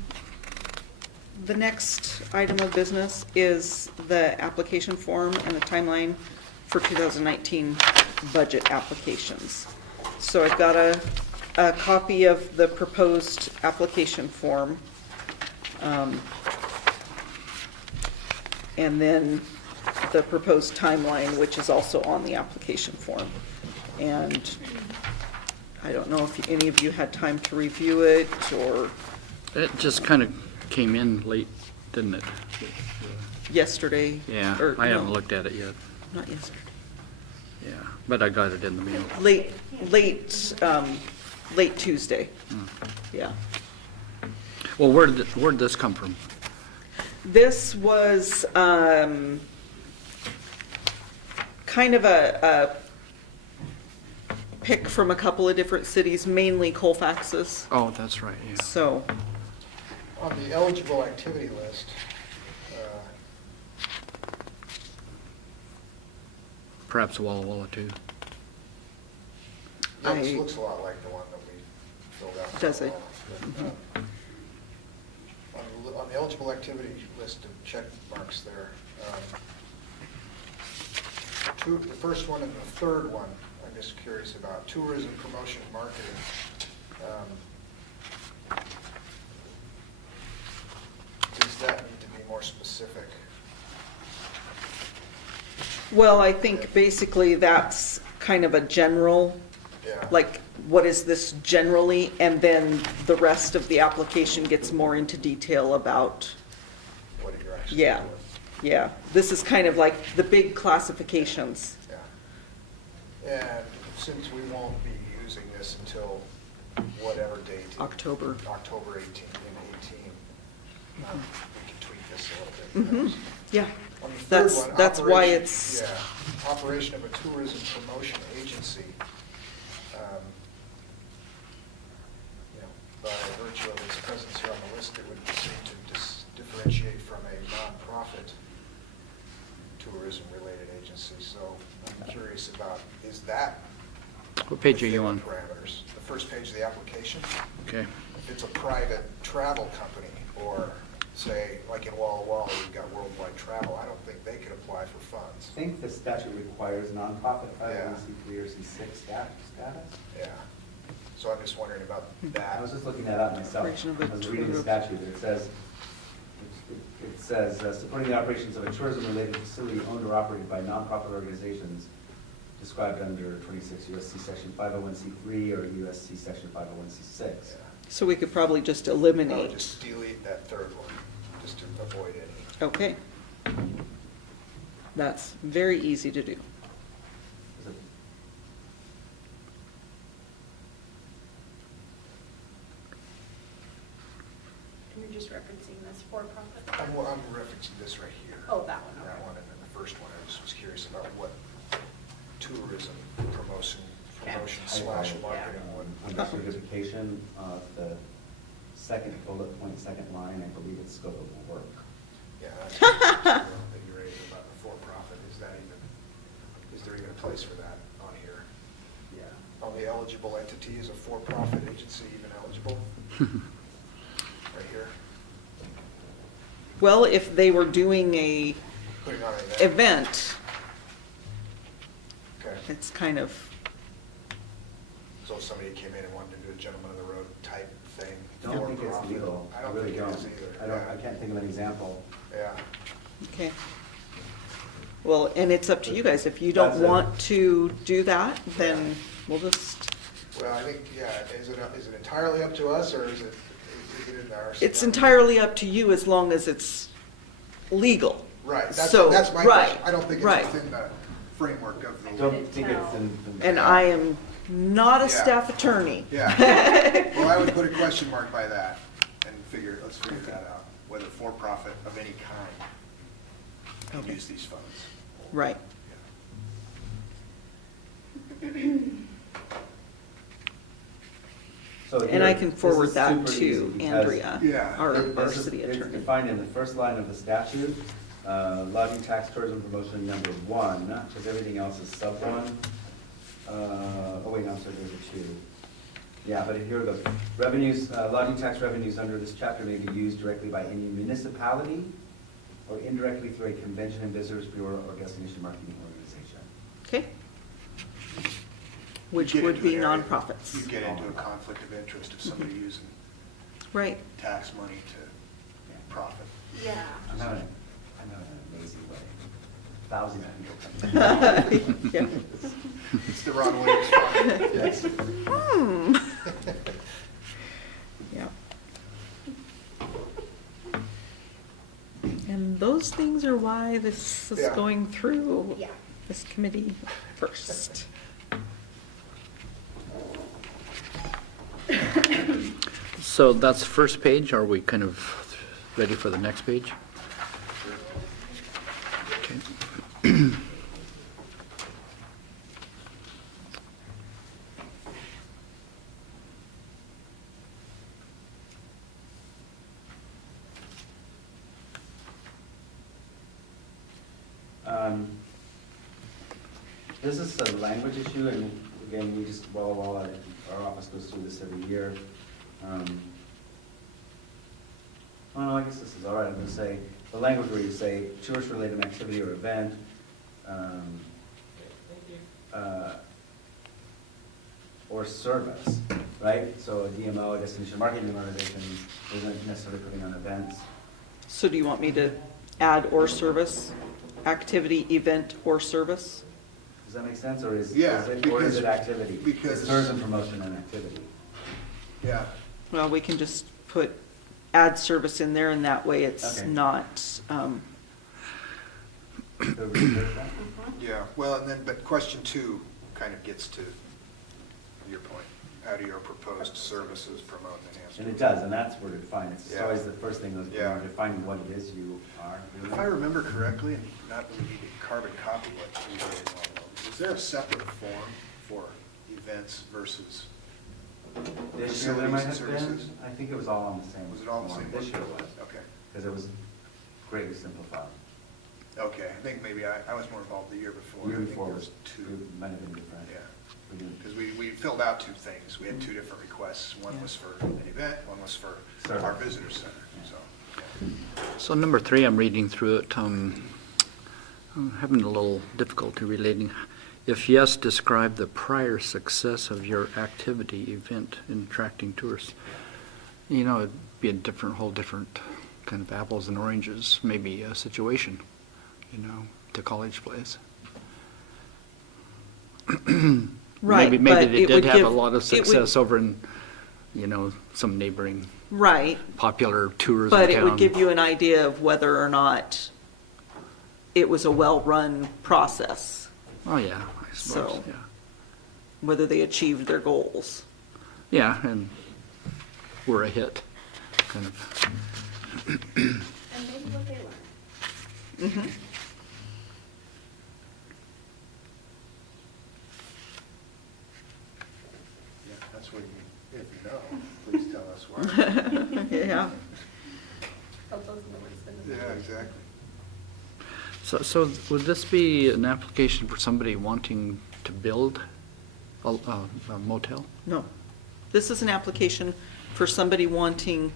next item of business is the application form and the timeline for 2019 budget applications. So I've got a copy of the proposed application form. And then the proposed timeline, which is also on the application form. And I don't know if any of you had time to review it, or It just kind of came in late, didn't it? yesterday. Yeah, or I haven't no, looked at it yet. Not yesterday. Yeah, but I got it in the mail. Late Tuesday, Hmm. yeah. Well, where'd this come from? This was kind of a pick from a couple of different cities, mainly Colfax's. Oh, that's right, yeah. So, On the eligible activity list, Perhaps Walla Walla too. yeah, this I- looks a lot like the one that we filled out. Does it? On the eligible activity list of check marks there, the first one and the third one, I'm just curious about, tourism, promotion, marketing. Does that need to be more specific? well, I think basically that's kind of a general, Yeah. like, what is this generally? And then the rest of the application gets more into detail about, What you're actually yeah, doing. yeah. This is kind of like the big classifications. Yeah. And since we won't be using this until whatever date. October. October 18 and 18. We can tweak this a little bit. Mhm. perhaps. Yeah, On the third that's, one, that's why operation- it's, Yeah, operation of a tourism promotion agency. You know, by virtue of its presence here on the list, it would seem to differentiate from a nonprofit tourism-related agency. So I'm curious about, is that What page are you within on? the parameters? The first page of the application? Okay. If it's a private travel company, or say, like in Walla Walla, we've got Worldwide Travel, I don't think they could apply for funds. I think the statute requires nonprofit Yeah. 501c3 or C6 status. Yeah. So I'm just wondering about that. I was just looking that up myself. Operation of a I was reading the tour- statute, it says, supporting the operations of a tourism-related facility owned or operated by nonprofit organizations described under 26 USC Section 501c3 or USC Section 501c6. Yeah. so we could probably just I would eliminate. just delete that third one, just to avoid any. Okay. That's very easy to do. Is it- And you're just referencing this for-profit? I'm referencing this right here. Oh, that one, That okay. one, and then the first one, I just was curious about what tourism promotion slash marketing would. Under certification, the second bullet point, second line, I believe it's scope of work. Yeah, that's that you raised about the for-profit, is there even a place for that on here? eligible entity, is a for-profit agency even eligible? Right here, Well, if they were doing a putting on an event. event, Okay, it's kind of, so if somebody came in and wanted to do a gentleman of the road type thing. I don't think it's for-profit, legal. I don't really think it don't. is either. I don't, I can't think of an example. Yeah, okay. Well, and it's up to you guys. If you don't That's it. want to do that, then we'll just, well, I think, yeah, is it entirely up to us, or is it in our? it's entirely up to you as long as it's legal. Right, So, that's my right, question. I don't think it's right. within the framework of I the. don't think it's in. And I am not a Yeah. staff attorney. Yeah, well, I would put a question mark by that and let's figure that out, whether for-profit of any kind can Okay. use these funds. Right. So And I here, can this forward is that super easy to because Andrea, Yeah. our this is- city it's attorney. defined in the first line of the statute, lodging tax tourism promotion number 1, because everything else is sub 1. Oh wait, no, so there's a 2. Yeah, but here are the revenues, lodging tax revenues under this chapter may be used directly by any municipality or indirectly through a convention and visitors bureau or destination marketing organization. Okay. Which You get would into be an area- nonprofits. You get into a conflict of interest if somebody using Right. tax money to profit. Yeah. I'm not in a lazy way. Thousands of people come. Yeah. It's the wrong way to explain it. Hmm. Yeah. And those things are why this is Yeah. going through Yeah. this committee first. So that's first page. Are we kind of ready for the next page? Okay. This is a language issue, and again, we just, our office goes through this every year. Oh, no, I guess this is all right, I'm gonna say, the language where you say tourist-related activity or event, or service, right? So a DMO, a destination marketing organization, isn't necessarily putting on events. So do you want me to add or service, activity, event, or service? Does that make sense, or is Yeah, it because- activity? because- It's tourism promotion and activity. Yeah, Well, we can just put add service in there, and that way it's Okay. not, So research that? yeah, well, and then, but question 2 kind of gets to your point. How do your proposed services promote and enhance? And it does, and that's where to define it. It's Yeah. always the first thing, Yeah. defining what it is you are doing. If I remember correctly, and not that we need to carbon copy what we did, is there a separate form for events versus? This year there might have Facilities and been, services? I think it was all on the same. Was it all the form. same? This year was, Okay, because it was greatly simplified. okay, I think maybe I was more involved the year before. Year I think before there was two. it might have been different. Yeah. We didn't- Because we filled out 2 things. We had 2 different requests. One was for an event, one was for Service. our visitor center, so. yeah. So number 3, I'm reading through it. I'm having a little difficulty relating. If yes, describe the prior success of your activity, event in attracting tourists. You know, it'd be a whole different kind of apples and oranges, maybe a situation, you know, to College Place. right, Maybe but they it did would have a give- lot of it would- success over in, you know, some neighboring Right, popular tourism town. but it would give you an idea of whether or not it was a well-run process, Oh, yeah, I suppose, So- yeah. whether they achieved their goals. Yeah, and we're a hit, kind of. And maybe what they learned. Mhm. Yeah, that's what you, if you know, please tell us why. Yeah, Help those in the wisdom of the Yeah, exactly. So would this be an application for somebody wanting to build a motel? No. This is an application for somebody wanting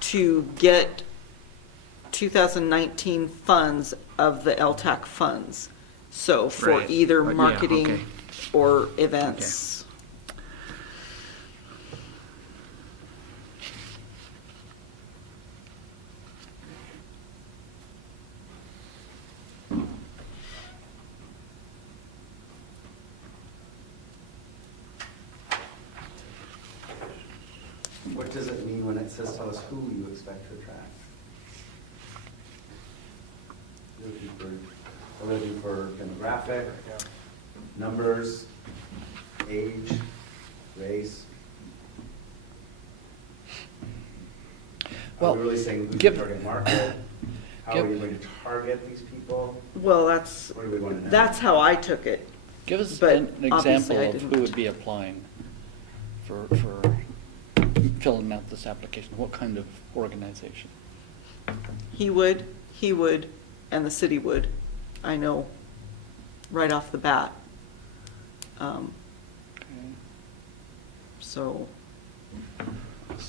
to get 2019 funds of the LTAC funds. So for Right. either Yeah, marketing okay. or events. What does it mean when it says tell us who you expect to attract? We're looking for demographic, Yeah. numbers, age, race. Are Well, we really saying who's the give- target market? How are give- you going to target these people? Well, that's, What do we want to know? that's how I took it. Give us But an obviously example I of who didn't. would be applying for filling out this application. What kind of organization? He would, and the city would, I know, right off the bat. Okay. So,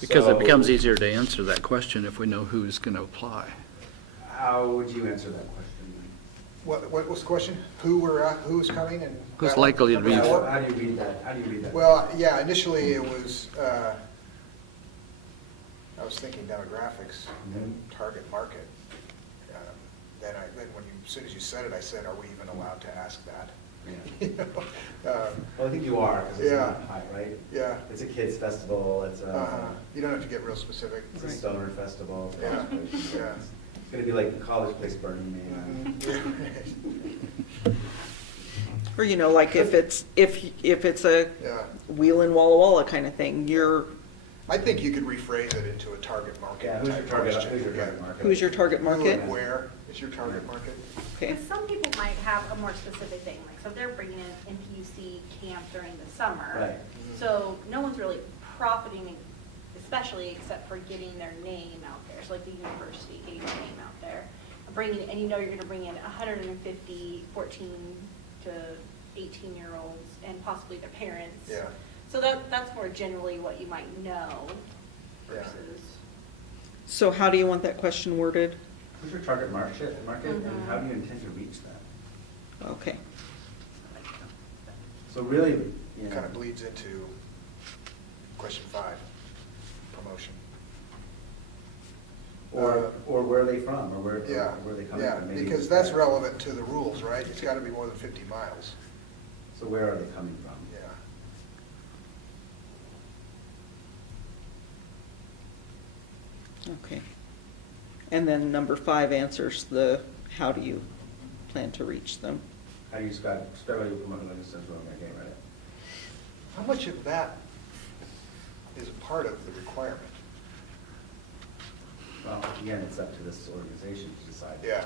Because it becomes So- easier to answer that question if we know who's going to apply. How would you answer that question? What was the question? Who's coming and? Who's that one? likely to be- Yeah, Before? how do you read that? How do you read that? Well, yeah, initially it was, I was thinking demographics and target market. Then as soon as you said it, I said, are we even allowed to ask that? Yeah. You know, Well, I think you are, because it's Yeah. not high, right? Yeah. It's a kids' festival, it's You don't have to get real specific. it's a stoner festival. It's Yeah, college place. yeah. It's gonna be like the college place Burning Man. Mhm. or you know, like if it's a Yeah. wheel in Walla Walla kind of thing, you're, I think you could rephrase it into a target market. Yeah, who's your type target, question. who's your target market? who's your target Who market? and where is your target market? Okay. Because some people might have a more specific thing, like, so if they're bringing in NPUC camp during the summer. Right. So no one's really profiting, especially except for getting their name out there, so like the university getting their name out there. Bringing, and you know you're gonna bring in 150 14 to 18-year-olds and possibly their parents. Yeah. So that's more generally what you might know Yeah. versus. So how do you want that question worded? Who's your target market, and Mhm. how do you intend to reach that? Okay. So really, you know. Kind of bleeds into question 5, promotion. Or where are they from, or where Yeah, are they coming yeah, from? Maybe because it's that's that. relevant to the rules, right? It's got to be more than 50 miles. So where are they coming from? Yeah. Okay. And then number 5 answers the, how do you plan to reach them? How do you describe how you promote it, this is what I'm gonna get, right? How much of that is a part of the requirement? Well, again, it's up to this organization to decide. Yeah.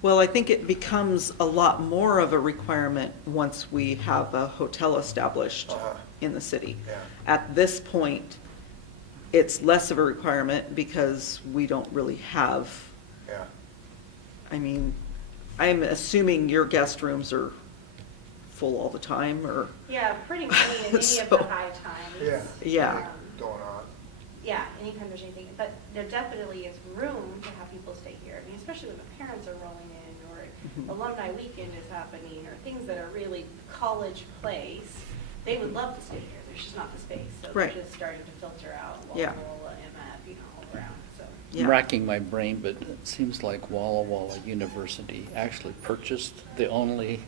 Well, I think it becomes a lot more of a requirement once we have a hotel established Uh-huh. in the city. Yeah. At this point, it's less of a requirement because we don't really have, Yeah. I mean, I'm assuming your guest rooms are full all the time, or? Yeah, pretty much in any of So- the high times. Yeah. Yeah. Um, Going on. Yeah, anytime there's anything, but there definitely is room to have people stay here. I mean, especially when the parents are rolling in, or Mhm. alumni weekend is happening, or things that are really college place. They would love to stay here, there's just not the space, so they're Right. just starting to filter out Yeah. Walla, MF, you know, all around, so. Yeah. I'm racking my brain, but it seems like Walla Walla University actually purchased the only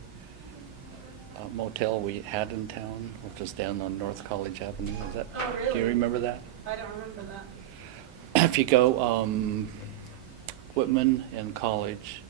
motel we had in town, which was down on North College Avenue. Is that? Oh, Do you really? remember that? I don't remember that. If you go Whitman and College,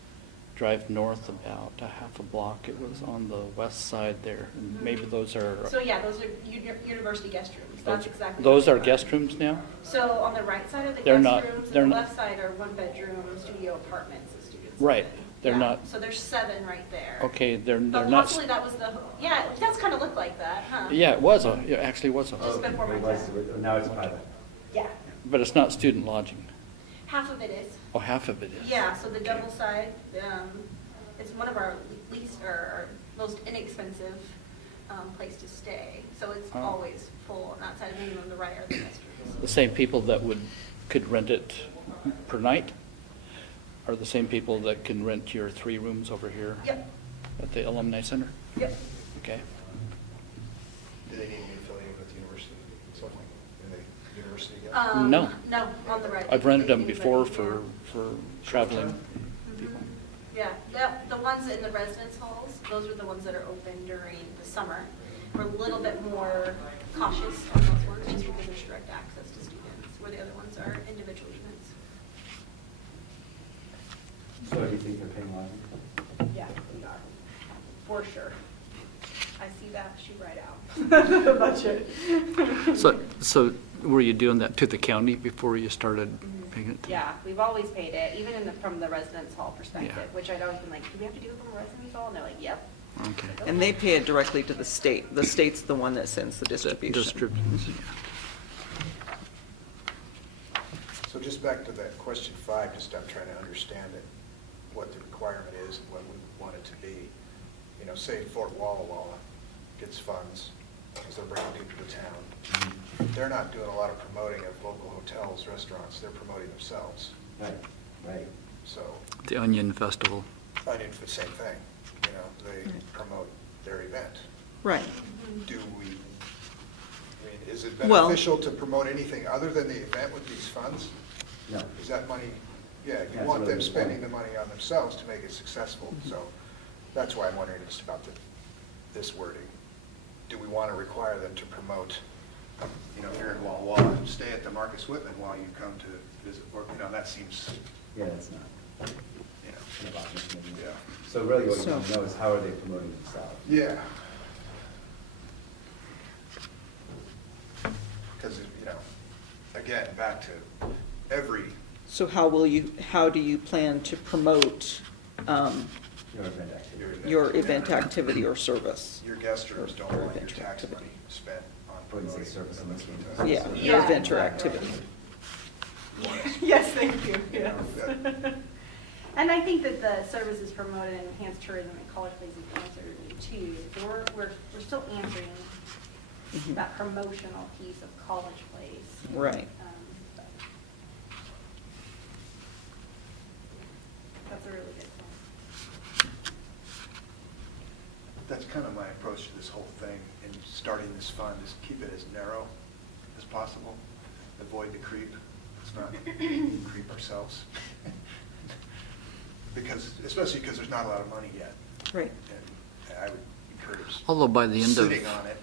drive north about a half a block, it was on the west side there. And maybe those are, So, yeah, those are university guest rooms, that's exactly. those what are they guest rooms now? So on the right side are the They're guest not- rooms, they're and the not- left side are one-bedroom studio apartments that students live Right, in. they're Yeah, not- So there's 7 right there. Okay, they're But not. possibly that was the, yeah, it does kind of look like that, huh? Yeah, it actually was, Just before my It was- time. Now it's private. Yeah, but it's not student lodging. half of it is. Oh, half of it is. Yeah, so the Okay. double side, it's one of our least, or our most inexpensive place to stay. So it's Oh. always full, and outside of England, on the right are the guest rooms. The same people that could rent it per night are the same people that can rent your 3 rooms over here Yep, at the Alumni Center? yep. Okay. Do they need to be affiliated with the university? Something? Do they university get? No. No, on the right. I've rented them Anybody, before yeah. for traveling Mhm. people. Yeah, the ones in the residence halls, those are the ones that are open during the summer. We're a little bit more cautious on those ones just because there's direct access to students, where the other ones are individual events. So do you think they're paying lodging? Yeah, we are, for sure. I see that shoot right out. The budget. So were you doing that to the county before you started paying it? Yeah, we've always paid it, even from the residence hall perspective, Yeah. which I'd always been like, do we have to do it from a residence hall? And they're like, yep. Okay. And they pay it directly to the state. The state's the one that sends the distribution. Distribution. So just back to that question 5, just I'm trying to understand it, what the requirement is and what we want it to be. You know, say Fort Walla Walla gets funds because they're bringing people to town. They're not doing a lot of promoting of local hotels, restaurants, they're promoting themselves. Right, right. So, The Onion Festival. I mean, the same thing, you know, they Right. promote their event. Right. Do we, I mean, is it Well- beneficial to promote anything other than the event with these funds? No. Is that money, yeah, Yeah, you it's want really them good spending point. the money on themselves to make it successful, so that's why I'm wondering just about this wording. Do we want to require them to promote, you know, here in Walla Walla, stay at the Marcus Whitman while you come to visit, or, you know, that seems, Yeah, that's not. you know, an about maybe. yeah. So really what you So- want to know is how are they promoting themselves? Yeah. Because, you know, again, back to every, So how do you plan to promote Your event activity. your event activity or service? your guest rooms don't Or want your event tax activity. money spent on Wouldn't say promoting. service unless we- Yeah, your Yeah, event or exactly. activity. You want it- Yes, thank you, you know, yes. that- And I think that the services promoted and enhanced tourism and college places answered too. So we're still answering Mhm. that promotional piece of college place. Right. But That's a really good point. That's kind of my approach to this whole thing in starting this fund, is keep it as narrow as possible, avoid the creep. Let's not creep ourselves. Because, especially because there's not a lot of money yet, Right. and I would encourage Although by the end sitting on it.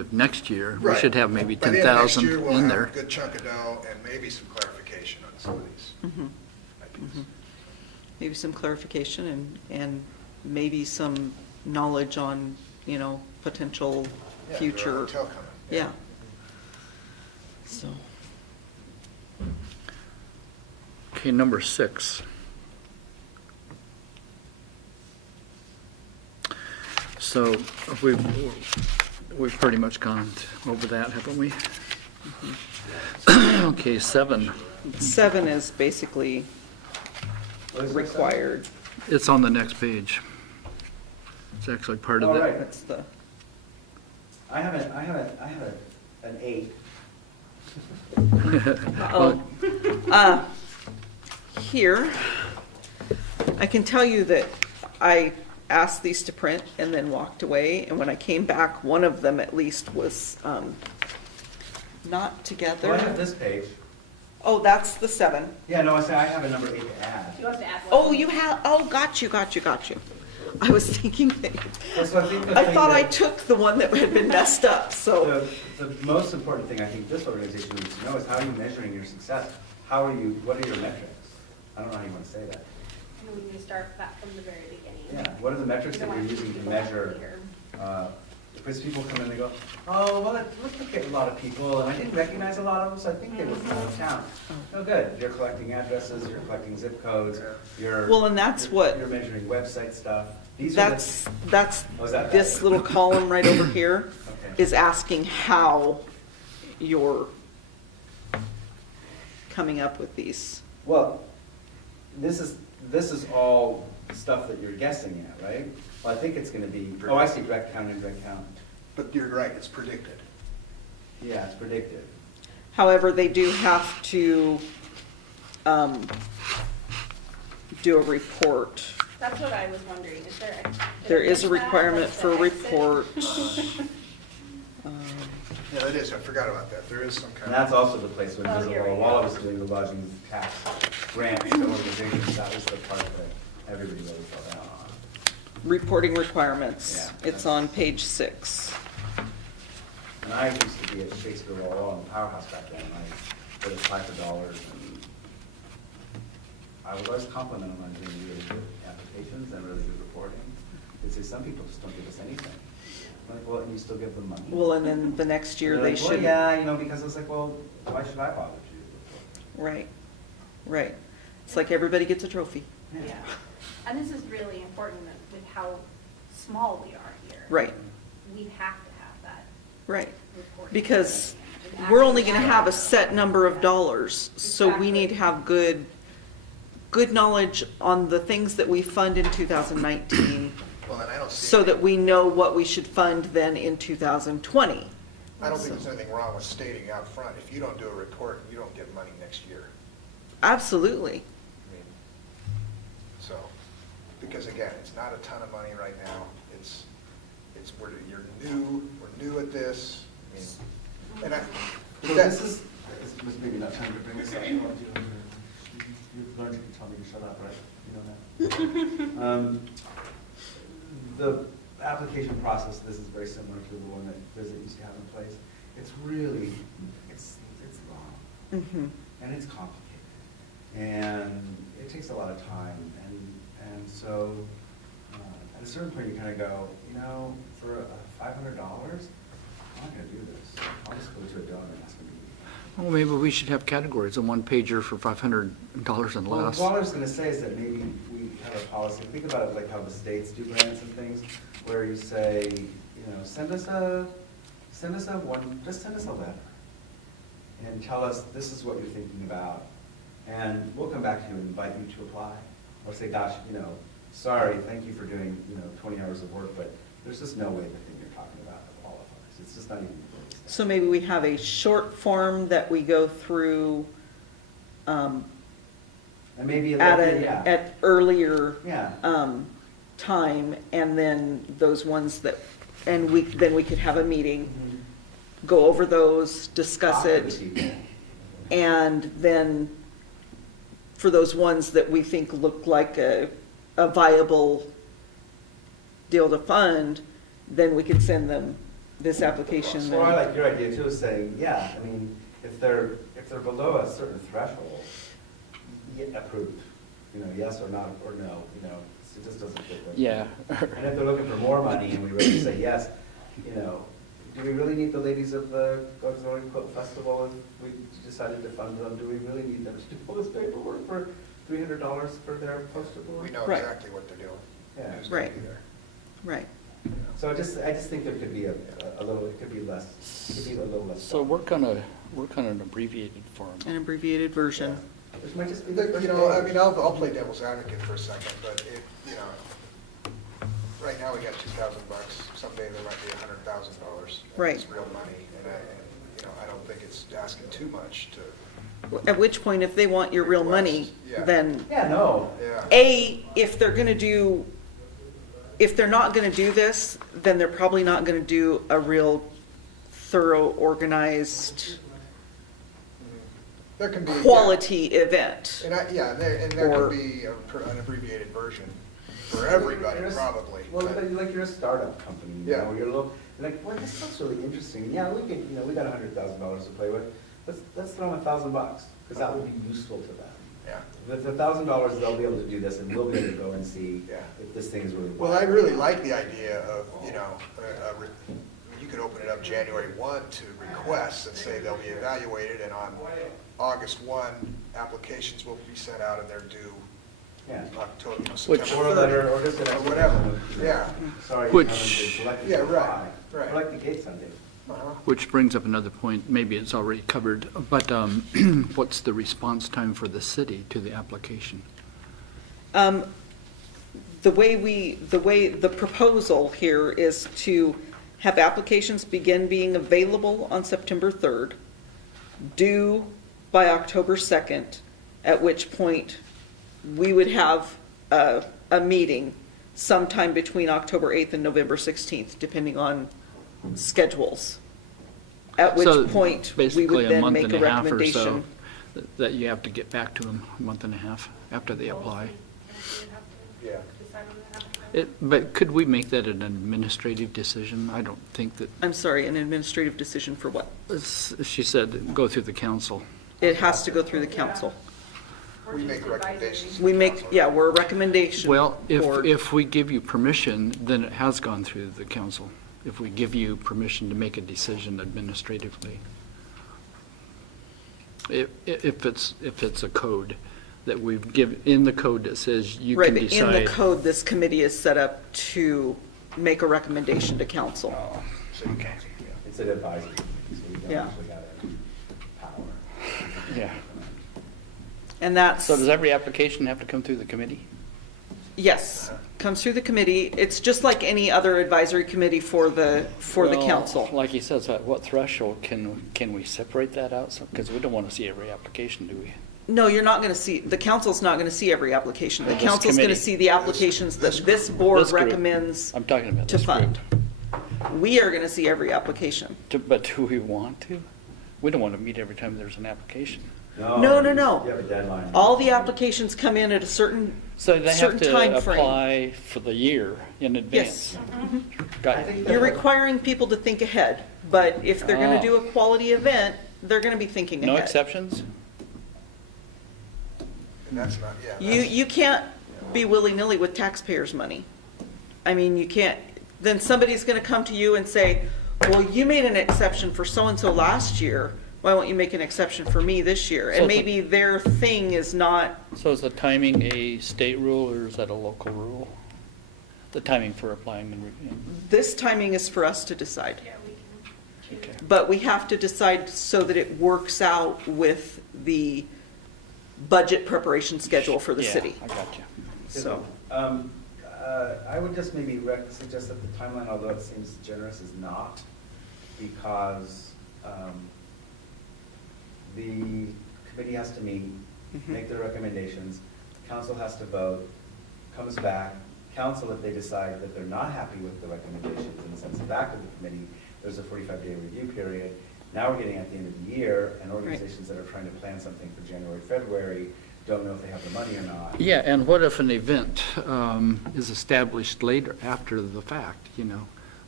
of next year, we Right. should have maybe By the end of next 10,000 year, we'll in have there. a good chunk of dough and maybe some clarification on some of these Mhm. ideas. Mhm. Maybe some clarification and maybe some knowledge on, potential Yeah, your future. hotel coming, Yeah. So, Okay, number 6. So we've pretty much gone over that, haven't we? Okay, 7. 7 is basically What is it, required. It's on the next page. It's actually part of Oh, that. right. That's the, I have an 8. oh. Here, I can tell you that I asked these to print and then walked away, and when I came back, one of them at least was not together. Well, I have this page. Oh, that's the 7. Yeah, no, I say I have a number 8 to add. He wants to add one. Oh, you have, got you. I was thinking that, Well, so I think the I thing thought I that- took the one that had been messed up, so. The most important thing I think this organization needs to know is how are you measuring your success? What are your metrics? I don't know how you want to say that. And we need to start that from the very beginning. Yeah, what are the metrics You don't that you're want using to people measure? here. Because people come in and they go, oh, well, it looked like a lot of people, and I didn't recognize a lot of them, so I think they were from out of town. Oh, good, you're collecting addresses, you're collecting zip codes, you're. Well, and that's what- You're measuring website stuff. These are the- That's Oh, is that this that? little column right over here Okay. is asking how you're coming up with these. Well, this is all stuff that you're guessing at, right? Well, I think it's gonna be, oh, I see, direct count, indirect count. But you're right, it's predicted. Yeah, it's predicted. However, they do have to do a report. That's what I was wondering, is there? did I There is miss a that? requirement Like for a the exit? report. Yeah, it is, I forgot about that, there is some And kind that's of, also the place when Oh, here Visible, we while I go. was doing the lodging tax grants to organizations, that was the part that everybody really fell down on. Reporting requirements. Yeah. It's on page 6. And I used to be at Shakespeare Law and Powerhouse back then, and I would apply for dollars, and I would always compliment them on doing really good applications and really good reporting. They say, some people just don't give us anything. I'm like, well, and you still give them money? Well, and then the next year They're they like, well, should. yeah, you know, because it's like, well, why should I bother to do the report? Right, right. It's like everybody gets a trophy. Yeah, and this is really important with how small we are here. Right, We have to have that right. reporting. Because And we're only gonna actually have a set number of dollars, so we need to have good knowledge on the things that we fund in 2019, well, and I don't see. so that we know what we should fund then in 2020. I don't think there's anything wrong with stating out front, if you don't do a report, you don't get money next year. Absolutely. I mean, so, because again, it's not a ton of money right now, it's, you're new at this, I mean, and I, So that's, this was maybe not time to bring this up. You've learned you can tell me to shut up, right? You know that? The application process, this is very similar to the one that Visit used to have in place. It's really, it's long, Mhm. and it's complicated, and it takes a lot of time, and so at a certain point, you kind of go, you know, for $500, I'm not gonna do this. I'll just go to a donor and ask them to do it. Well, maybe we should have categories, a one-pager for $500 and Well, less. what I was gonna say is that maybe we have a policy, think about it like how the states do grants and things, where you say, you know, just send us a letter. And tell us, this is what you're thinking about, and we'll come back to you and invite you to apply. Or say, gosh, you know, sorry, thank you for doing, 20 hours of work, but there's just no way the thing you're talking about qualifies. It's just not even. So maybe we have a short form that we go through And maybe, at yeah. at earlier Yeah. time, and then those ones that, and then we could have a meeting, Mhm. go over those, discuss Talk to it, the people. and then for those ones that we think look like a viable deal to fund, then we could send them this application. So I like your idea too, of saying, yeah, I mean, if they're below a certain threshold, approved, yes or not, or no, it just doesn't fit. Right. Yeah. And if they're looking for more money and we really say yes, do we really need the ladies of the Auxiliary Quilt Festival if we decided to fund them? Do we really need them to do all this paperwork for $300 for their poster board? we know Right. exactly what they're doing. Yeah. Who's gonna Right. be there. Right. So I just think there could be a little, it could be less, it could be a little less. So work on an abbreviated form. An abbreviated version. Which might just be. Look, the first I page. mean, I'll play devil's advocate for a second, but right now we got $2,000, someday there might be $100,000. Right. It's real money, and I don't think it's asking too much to, At which point, if they want your real money, Yeah. then Yeah, no. yeah. if they're not gonna do this, then they're probably not gonna do a real thorough, organized, There can be. quality event. And there Or- could be an abbreviated version for everybody, You're a- probably. Well, but- but like you're a startup company, Yeah. you're a little, like, well, this looks really interesting. Yeah, we could, we got $100,000 to play with. Let's throw them $1,000, because that would be useful to them. Yeah. With $1,000, they'll be able to do this, and we'll be able to go and see Yeah. if this thing is really. Well, I really like the idea of, you could open it up January 1 to requests and say they'll be evaluated, and on August 1, applications will be sent out and they're due Yeah. October, Which- September Or a letter, 30. or just an. Or whatever, yeah. Sorry, you Which- haven't been selected Yeah, to right, apply. right. Or like the gate Sunday. Uh-huh. Which brings up another point, maybe it's already covered, but what's the response time for the city to the application? the way the proposal here is to have applications begin being available on September 3rd, due by October 2nd, at which point we would have a meeting sometime between October 8th and November 16th, depending on schedules. At So which point, we basically would a then month make and a a half or so recommendation. that you have to get back to them, a month and a half after they apply. Yeah. But could we make that an administrative decision? I don't think that, I'm sorry, an administrative decision for what? she said, go through the council. It has to go through the council. We make recommendations. We make, yeah, we're a recommendation. Well, board. if we give you permission, then it has gone through the council. If we give you permission to make a decision administratively. If it's a code that we've given, in the code that says you Right, can but decide. in the code, this committee is set up to make a recommendation to council. Okay. It's an advisory, so we don't Yeah. actually got any power. Yeah. And that's, So does every application have to come through the committee? yes, comes through the committee. It's just like any other advisory committee for the Well, council. Like he says, at what threshold can we separate that out? Because we don't want to see every application, do we? No, you're not going to see, the council's not going to see every application. The This council's going to committee. see the applications that this board This group. recommends I'm talking about to this group. fund. We are going to see every application. But do we want to? We don't want to meet every time there's an application. No, no, no. You have a deadline. All the applications come in at a certain So they have certain to timeframe. apply for the year in advance. Yes. Got it. You're requiring people to think ahead, but if they're going Oh. to do a quality event, they're going to be thinking ahead. No exceptions? And that's not, yeah. You can't be willy-nilly with taxpayers' money. I mean, you can't, then somebody's going to come to you and say, well, you made an exception for so-and-so last year, why won't you make an exception for me this year? So And it's a- maybe their thing is not, So is the timing a state rule or is that a local rule? The timing for applying and, this timing is for us to decide. okay. But we have to decide so that it works out with the budget preparation schedule for the Yeah, city. I got you. So, I would just maybe suggest that the timeline, although it seems generous, is not, because the committee has to meet, Mhm. make their recommendations, council has to vote, comes back, council, if they decide that they're not happy with the recommendations and sends it back to the committee, there's a 45-day review period. Now we're getting at the end of the year, and organizations that are trying to plan something for January, February, don't know if they have the money or not. Yeah, and what if an event is established later, after the fact,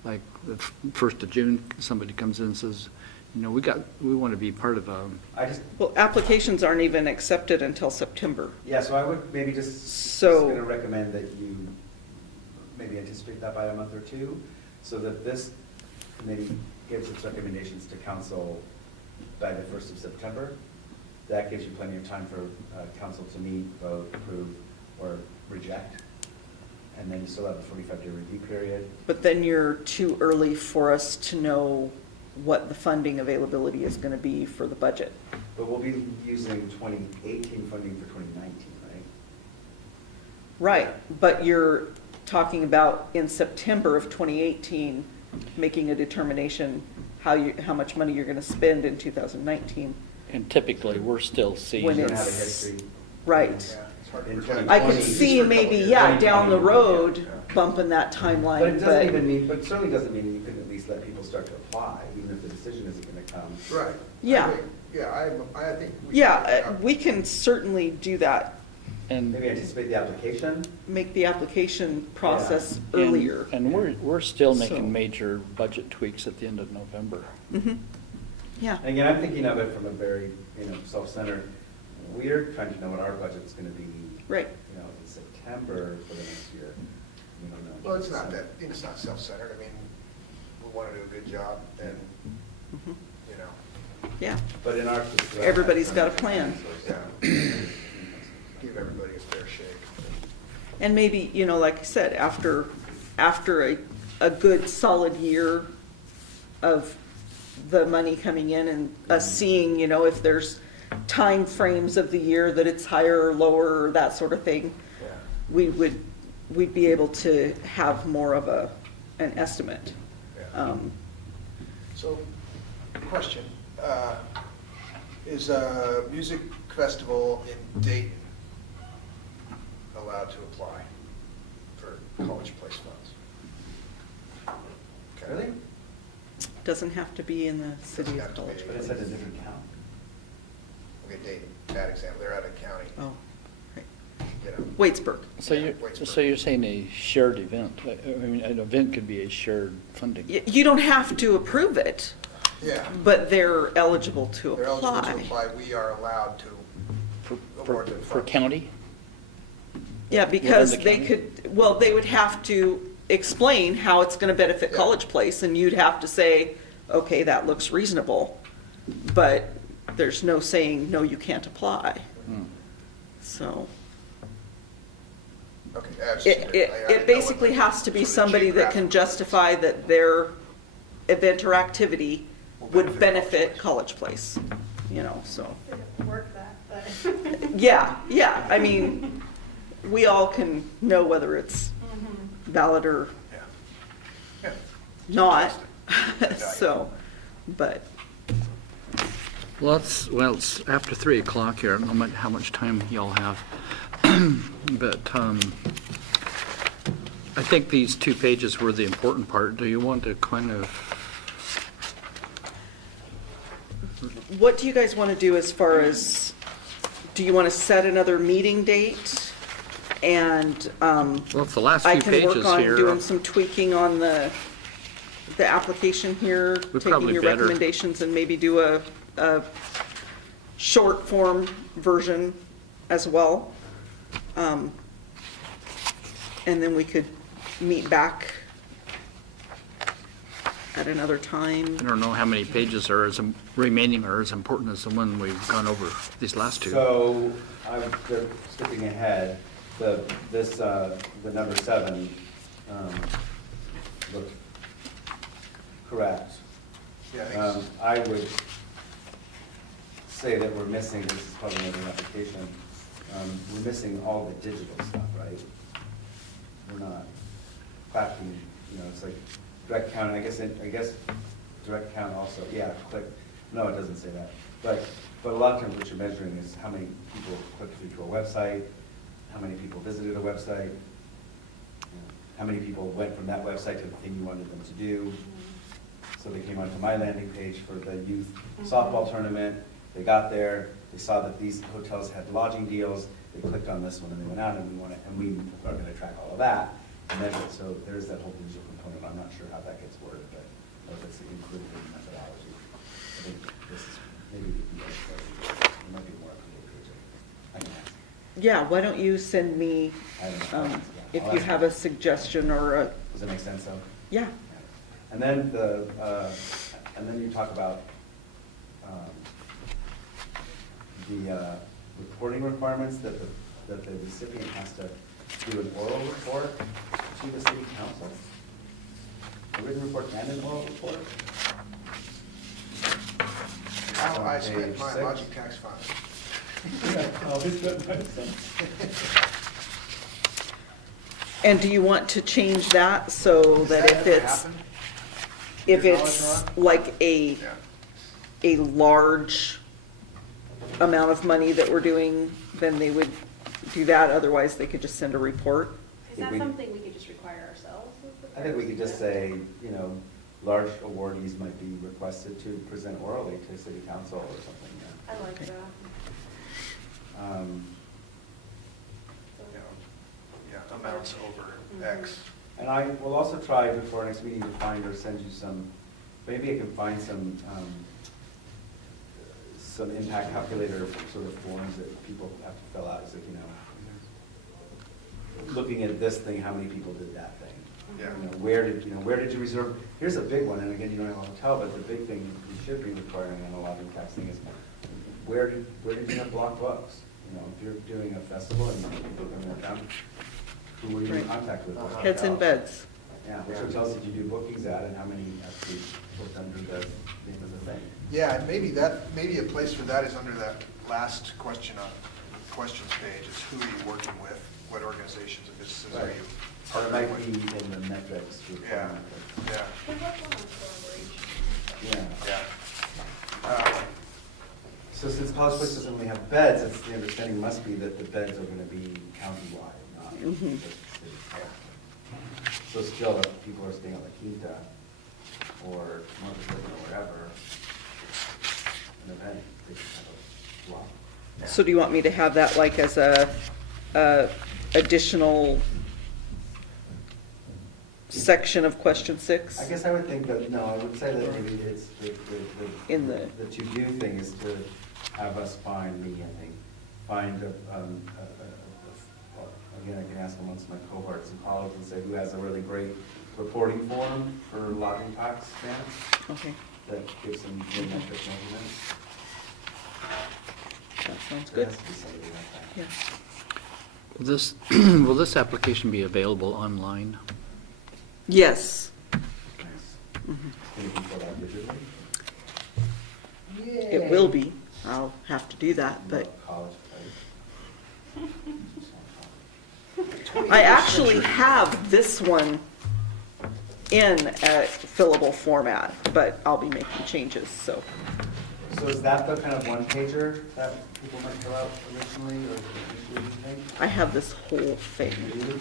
like the 1st of June, somebody comes in and says, we want to be part of a, I just, Well, applications aren't even accepted until September. yeah, so I would maybe just So- going to recommend that you maybe anticipate that by a month or two, so that this committee gives its recommendations to council by the 1st of September. That gives you plenty of time for council to meet, vote, approve, or reject. And then you still have a 45-day review period. But then you're too early for us to know what the funding availability is going to be for the budget. But we'll be using 2018 funding for 2019, right? Right, but you're talking about in September of 2018, making a determination how much money you're going to spend in 2019. and typically, we're still seeing. When You don't have a it's- history. Right. Yeah, it's hard to In project. I could 2020, see just for a maybe, couple years. yeah, down the 2020, road yeah. bumping that But it timeline, doesn't even but, mean, but certainly doesn't mean that you couldn't at least let people start to apply, even if the decision isn't going to come. Right. Yeah. I think- Yeah, I think. yeah, we can certainly do that, And, Maybe anticipate the application. make the application process and- earlier. And we're still So- making major budget tweaks at the end of November. Mhm. Yeah, And again, I'm thinking of it from a very, self-centered, we're trying to know what our budget's gonna be, right. in September for the next year. We don't know. Well, it's not that, it's not self-centered. I mean, we want to do a good job and, Mhm. you know, Yeah, But in our case. Everybody's got a plan. yeah, give everybody a fair shake. and maybe, like I said, after a good solid year of the money coming in and us seeing, if there's time frames of the year that it's higher or lower or that sort of thing, Yeah. we would we'd be able to have more of an estimate. Yeah. So, question, is a music festival in Dayton allowed to apply for College Place funds? Okay. Really? Doesn't have to be in the city Doesn't have of to be. College. But it's at a different count. Okay, Dayton, bad example, they're out of county, Oh, right. you know. Waitsburg. So Yeah, you're, Waitsburg. so you're saying a shared event? I mean, an event could be a shared funding. You don't have to approve it, Yeah, but they're eligible to they're eligible to apply. apply, we are allowed to For, award them for funds. county? Yeah, because Within the they county? could, well, they would have to explain how it's gonna benefit Yeah. College Place, and you'd have to say, okay, that looks reasonable. But there's no saying, no, you can't apply, Hmm. so. Okay, I was just It, curious. I it didn't know basically what has to be sort of somebody that can geographic- justify that their event or activity Will would benefit benefit College College Place, you know, so. Work that, but. Yeah, I mean, we all can know whether it's Mhm. valid or Yeah. Yeah. not, Interesting. so, but, Well, it's after 3 o'clock here. I don't know how much time y'all have. But I think these 2 pages were the important part. Do you want to kind of, what do you guys want to do as far as, do you want to set another meeting date? And well, it's the last I few can work pages on here. doing some tweaking on the application here, We're taking probably your better- recommendations and maybe do a short form version as well. And then we could meet back at another time. I don't know how many pages remaining are as important as the one we've gone over these last 2. So, I'm skipping ahead, the number 7, looked correct. Yeah, I think I would say that we're missing, this is probably another application, we're missing all the digital stuff, right? We're not factoring, it's like direct count, I guess direct count also, yeah, click, no, it doesn't say that. But a lot of times what you're measuring is how many people clicked through to a website, how many people visited a website, how many people went from that website to the thing you wanted them to do. So they came onto my landing page for the youth softball tournament, they got there, they saw that these hotels had lodging deals, they clicked on this one and they went out, and we are gonna track all of that and measure it. So there's that whole digital component, I'm not sure how that gets worded, but or if it's included in the methodology. I think this is maybe it might be more up to date page. I can ask. Yeah, why don't you send me, I don't know. Yeah, if I'll you ask have a suggestion or a, Does that make sense though? yeah. And then and then you talk about the reporting requirements that the recipient has to do an oral report to the city council. A written report and an oral report. how I On spent page my 6. lodging tax funds. And do you want to change that so Does that if ever it's, happen? if Your knowledge, it's Ron? like a Yeah. large amount of money that we're doing, then they would do that, otherwise they could just send a report? Is that something we could just require ourselves? I think we could just say, large awardees might be requested to present orally to city council or something, yeah. I like Okay. that. Um, Yeah, amounts over Mhm. X. And I will also try before our next meeting to find or send you maybe I can find some impact calculator sort of forms that people have to fill out. It's like, looking at this thing, how many people did that thing? Yeah. Where did you reserve? Here's a big one, and again, you don't have a hotel, but the big thing you should be requiring on a lodging tax thing is, where did you have block books? If you're doing a festival and people are coming down, who were you in Right. contact with? What Heads in hotels? beds. Yeah, which hotels did you do bookings at, and how many actually booked under the name of the thing? Yeah, and maybe a place for that is under that last question on questions page is who are you working with? what organizations and businesses are Right. you Or it might partnering be with? in the metrics. Yeah, requirement. yeah, There's also one on collaboration. Yeah. yeah. So since College Place doesn't really have beds, it's, the understanding must be that the beds are gonna be countywide, not Mhm. just city. So still, if people are staying at La Quinta or Montezuma or wherever, an event, they can have a lot. So do you want me to have that like as a additional section of question 6? I guess I would think that, no, I would say that maybe it's, In the- the to-do thing is to have us find, me, I think, find again, I can ask amongst my cohorts in college and say who has a really great reporting form for lodging tax grants Okay, that gives them good metric measurements. that sounds There good. has to be somebody like that. Yeah. Will this, will this application be available online? Yes, Nice. Can you fill out digitally? it will be. I'll have to do that, but College place. I actually have this one in a fillable format, but I'll be making changes, so. So is that the kind of one pager that people might fill out originally, or initially, you think? I have this whole thing Maybe?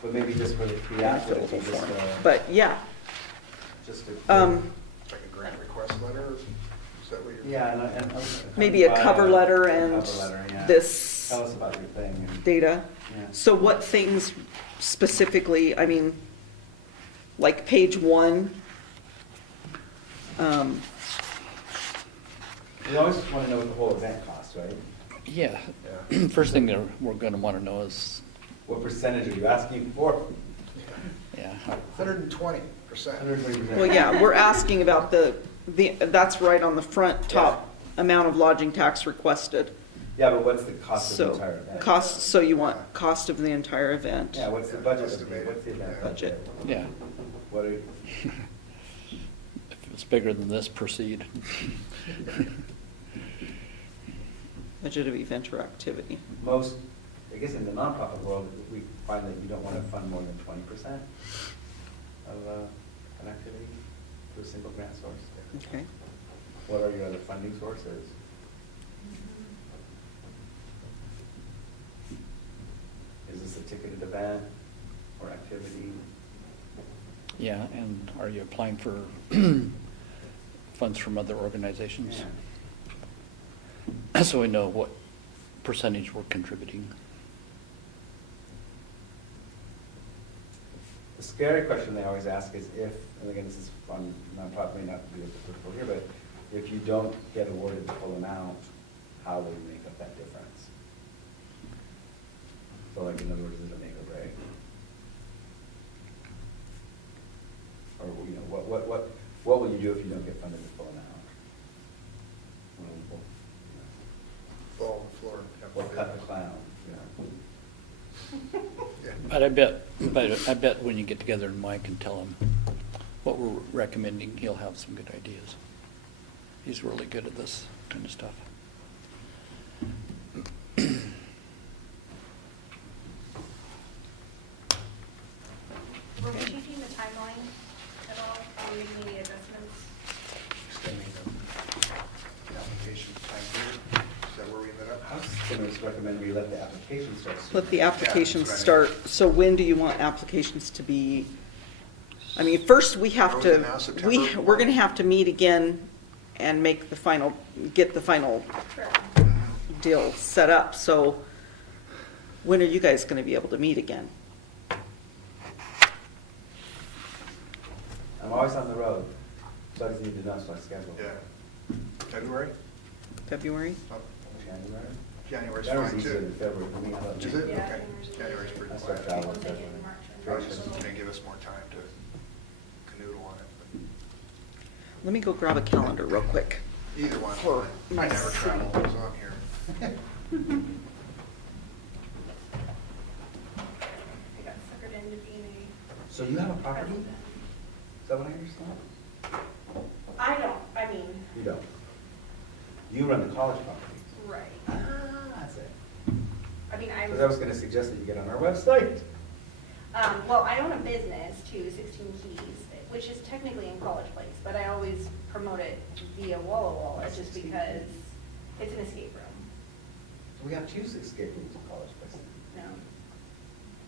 But maybe just for the in a pre-app, would it be fillable just form. a, But yeah, just a. It's like a grant request letter, is that what you're? Yeah, and. maybe a cover letter and Cover letter, yeah. this Tell us about your thing. and- data. Yeah. So what things specifically, I mean, like page 1, We always want to know what the whole event costs, right? Yeah. Yeah. First thing that we're going to want to know is, What percentage are you asking for? yeah, 120%. 120%. well, yeah, we're asking about that's right on the front top amount of lodging tax requested. Yeah, but what's the cost of the So, entire event? cost, so you want cost of the entire event? Yeah, what's the budget? Estimated. What's the event Budget. yeah. What are, If it's bigger than this, proceed. Budget of event or activity. most, I guess in the nonprofit world, we find that you don't want to fund more than 20% of an activity to a single grant source. Okay. What are your other funding sources? Is this a ticketed event or activity? Yeah, and are you applying for funds from other organizations? So we know what percentage we're contributing. The scary question they always ask is if, and again, this is fun, nonprofit may not be applicable here, but if you don't get awarded the full amount, how will you make up that difference? So like, in other words, is it a make or break? Or, you know, what will you do if you don't get funded the full amount? Well, Fall on the floor. Or cut the clown, you know? Yeah. But I bet when you get together and Mike and tell him what we're recommending, he'll have some good ideas. He's really good at this kind of stuff. Were we changing the timeline at all? Are we making any adjustments? Extending the application time period, is that where we ended up? I was gonna just recommend we let the application start soon. Let the applications Yeah, that's what I mean. start, so when do you want applications to be? I mean, first we have Are we to, now September? we're gonna have to meet again and make the final, get the final Sure. deal set up, so when are you guys gonna be able to meet again? I'm always on the road, so I just need to know my schedule. Yeah. February? February? Oh, January? January's January's fine easier too. than February for me. How about Is you? it? Yeah, Okay. January's pretty I start quiet. traveling We'll take it February. in March. Probably just gonna give us more time to canoodle on it. Let me go grab a calendar real quick. but Either one. For I my never travel, city. so I'm here. I got suckered into being So you have a a property? president. Is that what I understand? I don't, I mean, You don't. You run the college property. right. Ah, that's it. I mean, Because I was gonna suggest that you get on our website. Well, I own a business too, 16 Keys, which is technically in College Place, but I always promote it via Walla Walla just because it's an escape room. We have 2 escape rooms in College Place. No,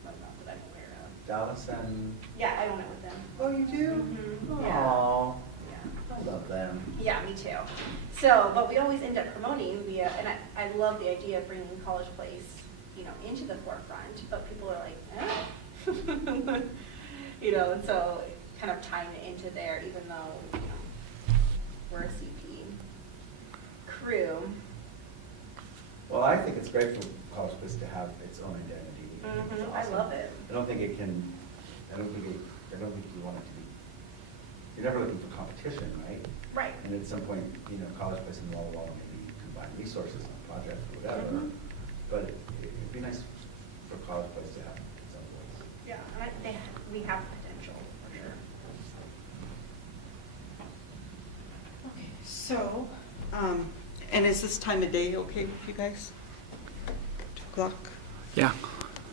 well, not that I'm aware of. Dallas and, Yeah, I own it with them. oh, you do? Mhm, yeah. Aw, Yeah. I love them. Yeah, me too. So, but we always end up promoting via, and I love the idea of bringing College Place, into the forefront, but people are like, oh. And so kind of tying it into there, even though, we're a CP crew. Well, I think it's great for College Place to have its own identity. It's Mhm, I awesome. love it. I don't think you want it to be, you're never looking for competition, right? Right. And at some point, College Place and Walla Walla maybe combine resources on projects or whatever. Mhm. But it'd be nice for College Place to have its own voice. Yeah, and we have potential, for sure. Okay, so, and is this time of day okay with you guys? 2 o'clock? Yeah.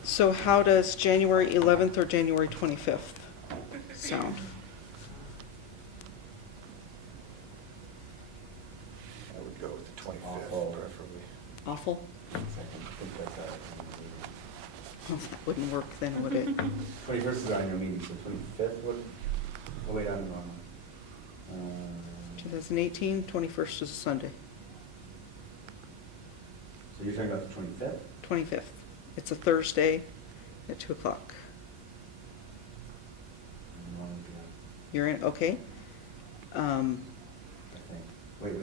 So how does January 11th or January 25th sound? I would go with the 25th Awful. preferably. Awful? I think that's Well, that wouldn't work then, would it? 21st is our annual meeting, so 25th would, oh wait, I don't know. 2018, 21st is a Sunday, So you're talking about the 25th? 25th. It's a Thursday at 2 o'clock. You're in, okay? I think, wait.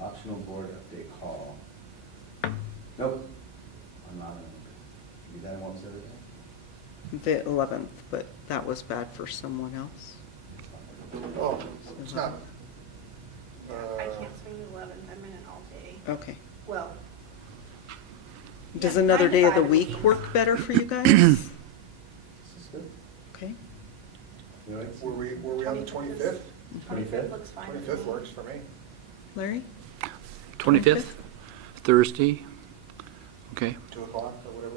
Optional board update call. Nope, I'm not in. You that what was the other day? The 11th, but that was bad for someone else. Oh, it's not. I can't swing the 11th, I'm in it all day. Okay. Well, Does Yeah, another 9 to day of the 5 week is- work better for you guys? This is good. Okay. You all right? Were we on the 25th? 25th? looks fine. 25th works for me. Larry? 25th, Thursday. Okay. 2 o'clock or whatever.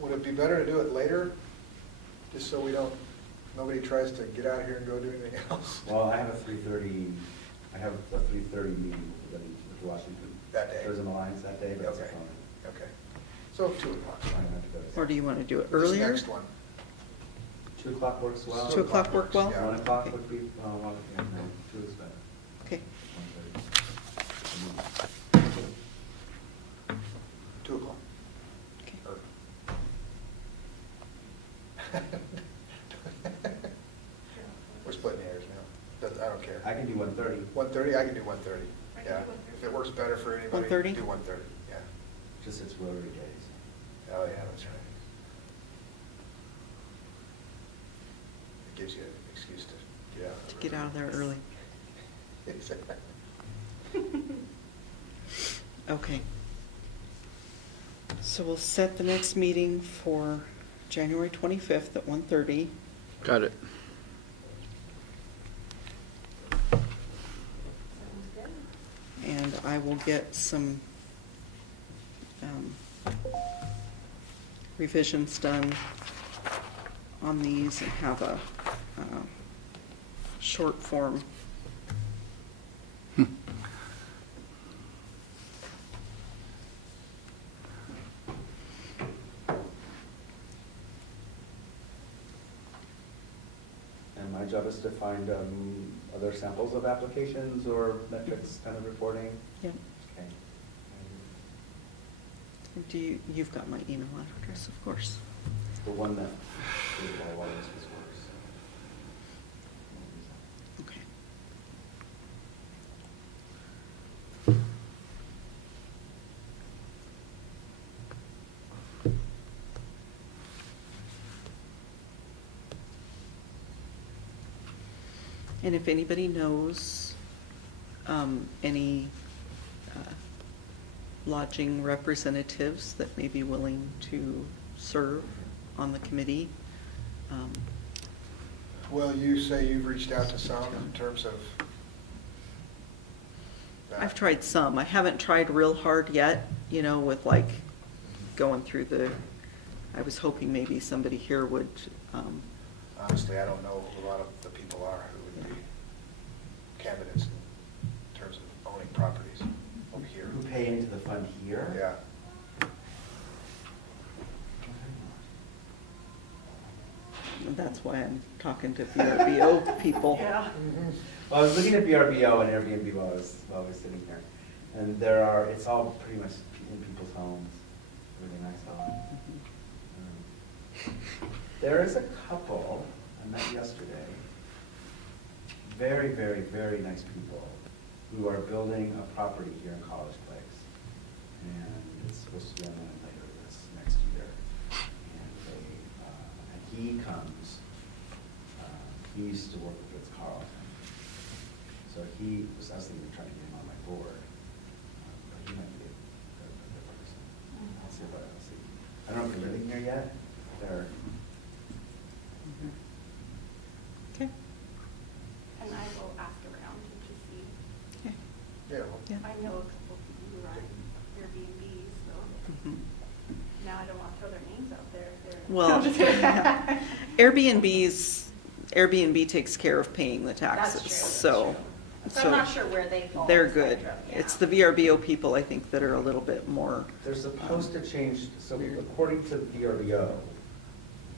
Would it be better to do it later? Just so nobody tries to get out of here and go do anything else Well, I have a 3:30 meeting with Washington. that day? Tourism Alliance that day, but it's a Okay. phone. Okay. So 2 o'clock. So I'm gonna have to go to- Or do you want to do it This earlier? next one. 2 o'clock works well. 2 o'clock work well? Yeah. 1 o'clock Okay. would be, well, yeah, no, 2 is better. Okay. 1:30. 2 o'clock. Okay. Or- We're splitting hairs now. I don't care. I can do 1:30. 1:30, I can do 1:30. I can Yeah. do 1:30. If it works better for anybody, 1:30? do 1:30, yeah. Just it's Rotary days. Oh, yeah, that's right. It gives you an excuse to get out. To get out of there early. Exactly. Okay. So we'll set the next meeting for January 25th at 1:30. Got it. Sounds good. And I will get some revisions done on these and have a short form. And my job is to find other samples of applications or metrics kind of reporting. Yep. Okay. You've got my email address, of course. The one that is all what this works. Okay. And if anybody knows any lodging representatives that may be willing to serve on the committee, Well, you say you've reached out to some in terms of that. I've tried some. I haven't tried real hard yet, with like going through I was hoping maybe somebody here would, Honestly, I don't know who a lot of the people are who would be candidates in terms of owning properties over here. Who pay into the fund here? Yeah. that's why I'm talking to VRBO people. Yeah. Well, I was looking at VRBO and Airbnb while I was sitting here, and it's all pretty much in people's homes, really nice homes. There is a couple I met yesterday, very, very, very nice people, who are building a property here in College Place, and it's supposed to be online later this next year. And he comes. He used to work with Ritz Carlton. So I was thinking of trying to get him on my board, but he might be a good person. I'll see about it, I'll see. I don't know if they're living here yet, they're, Okay. And I will ask around to see. Okay. Yeah, well, Yeah. I know a couple people who run Airbnb, so Mhm. now I don't want to throw their names out there. if they're- Well, yeah. Airbnb takes care of paying the taxes, That's true. so. So I'm not sure where they fall. on They're the good. spectrum, yeah. It's the VRBO people, I think, that are a little bit more. they're supposed to change, so according to the VRBO,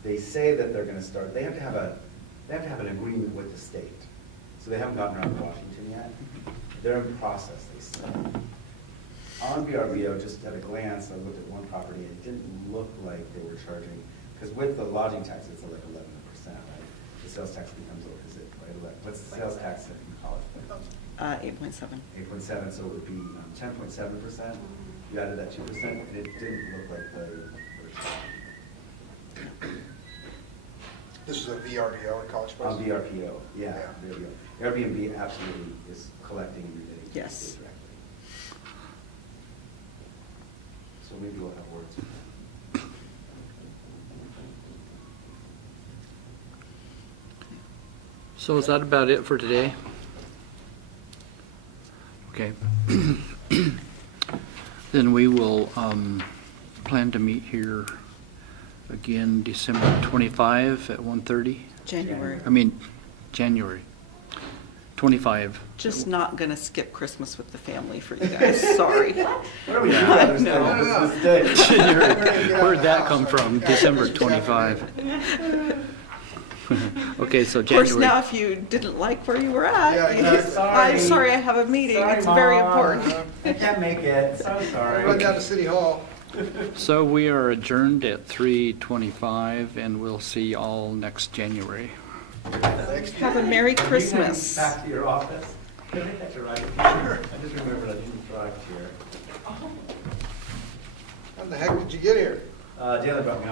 they say that they're gonna start, they have to have an agreement with the state. So they haven't gotten around to Washington yet. They're in process, they say. On VRBO, just at a glance, I looked at one property, it didn't look like they were charging, because with the lodging tax, it's like 11%, right? The sales tax becomes, is it, right, what's the sales tax in college? 8.7. 8.7, so it would be 10.7%. You added that 2%, and it didn't look like they were charging. this is a VRBO in College Place? On VRPO, yeah, Yeah. VRPO. Airbnb absolutely is collecting and remitting to the Yes. state directly. So maybe we'll have words. So is that about it for today? Okay. Then we will plan to meet here again December 25 at 1:30. January. I mean, January 25. Just not gonna skip Christmas with the family for you guys, sorry. What are we doing? I There's know. no Christmas Day. Where'd that come from? December 25. Okay, so Of course, January. now if you didn't like where you were at, Yeah, exactly. I'm sorry, I have a meeting, Sorry, it's very Mom. important. I can't make it, so Run sorry. down to City Hall. So we are adjourned at 3:25 and we'll see you all next January. Next Have a year. Merry Are you heading Christmas. back to your office? Can I catch a ride? I just remembered I didn't drive here. How the heck did you get here? Jalen brought me off.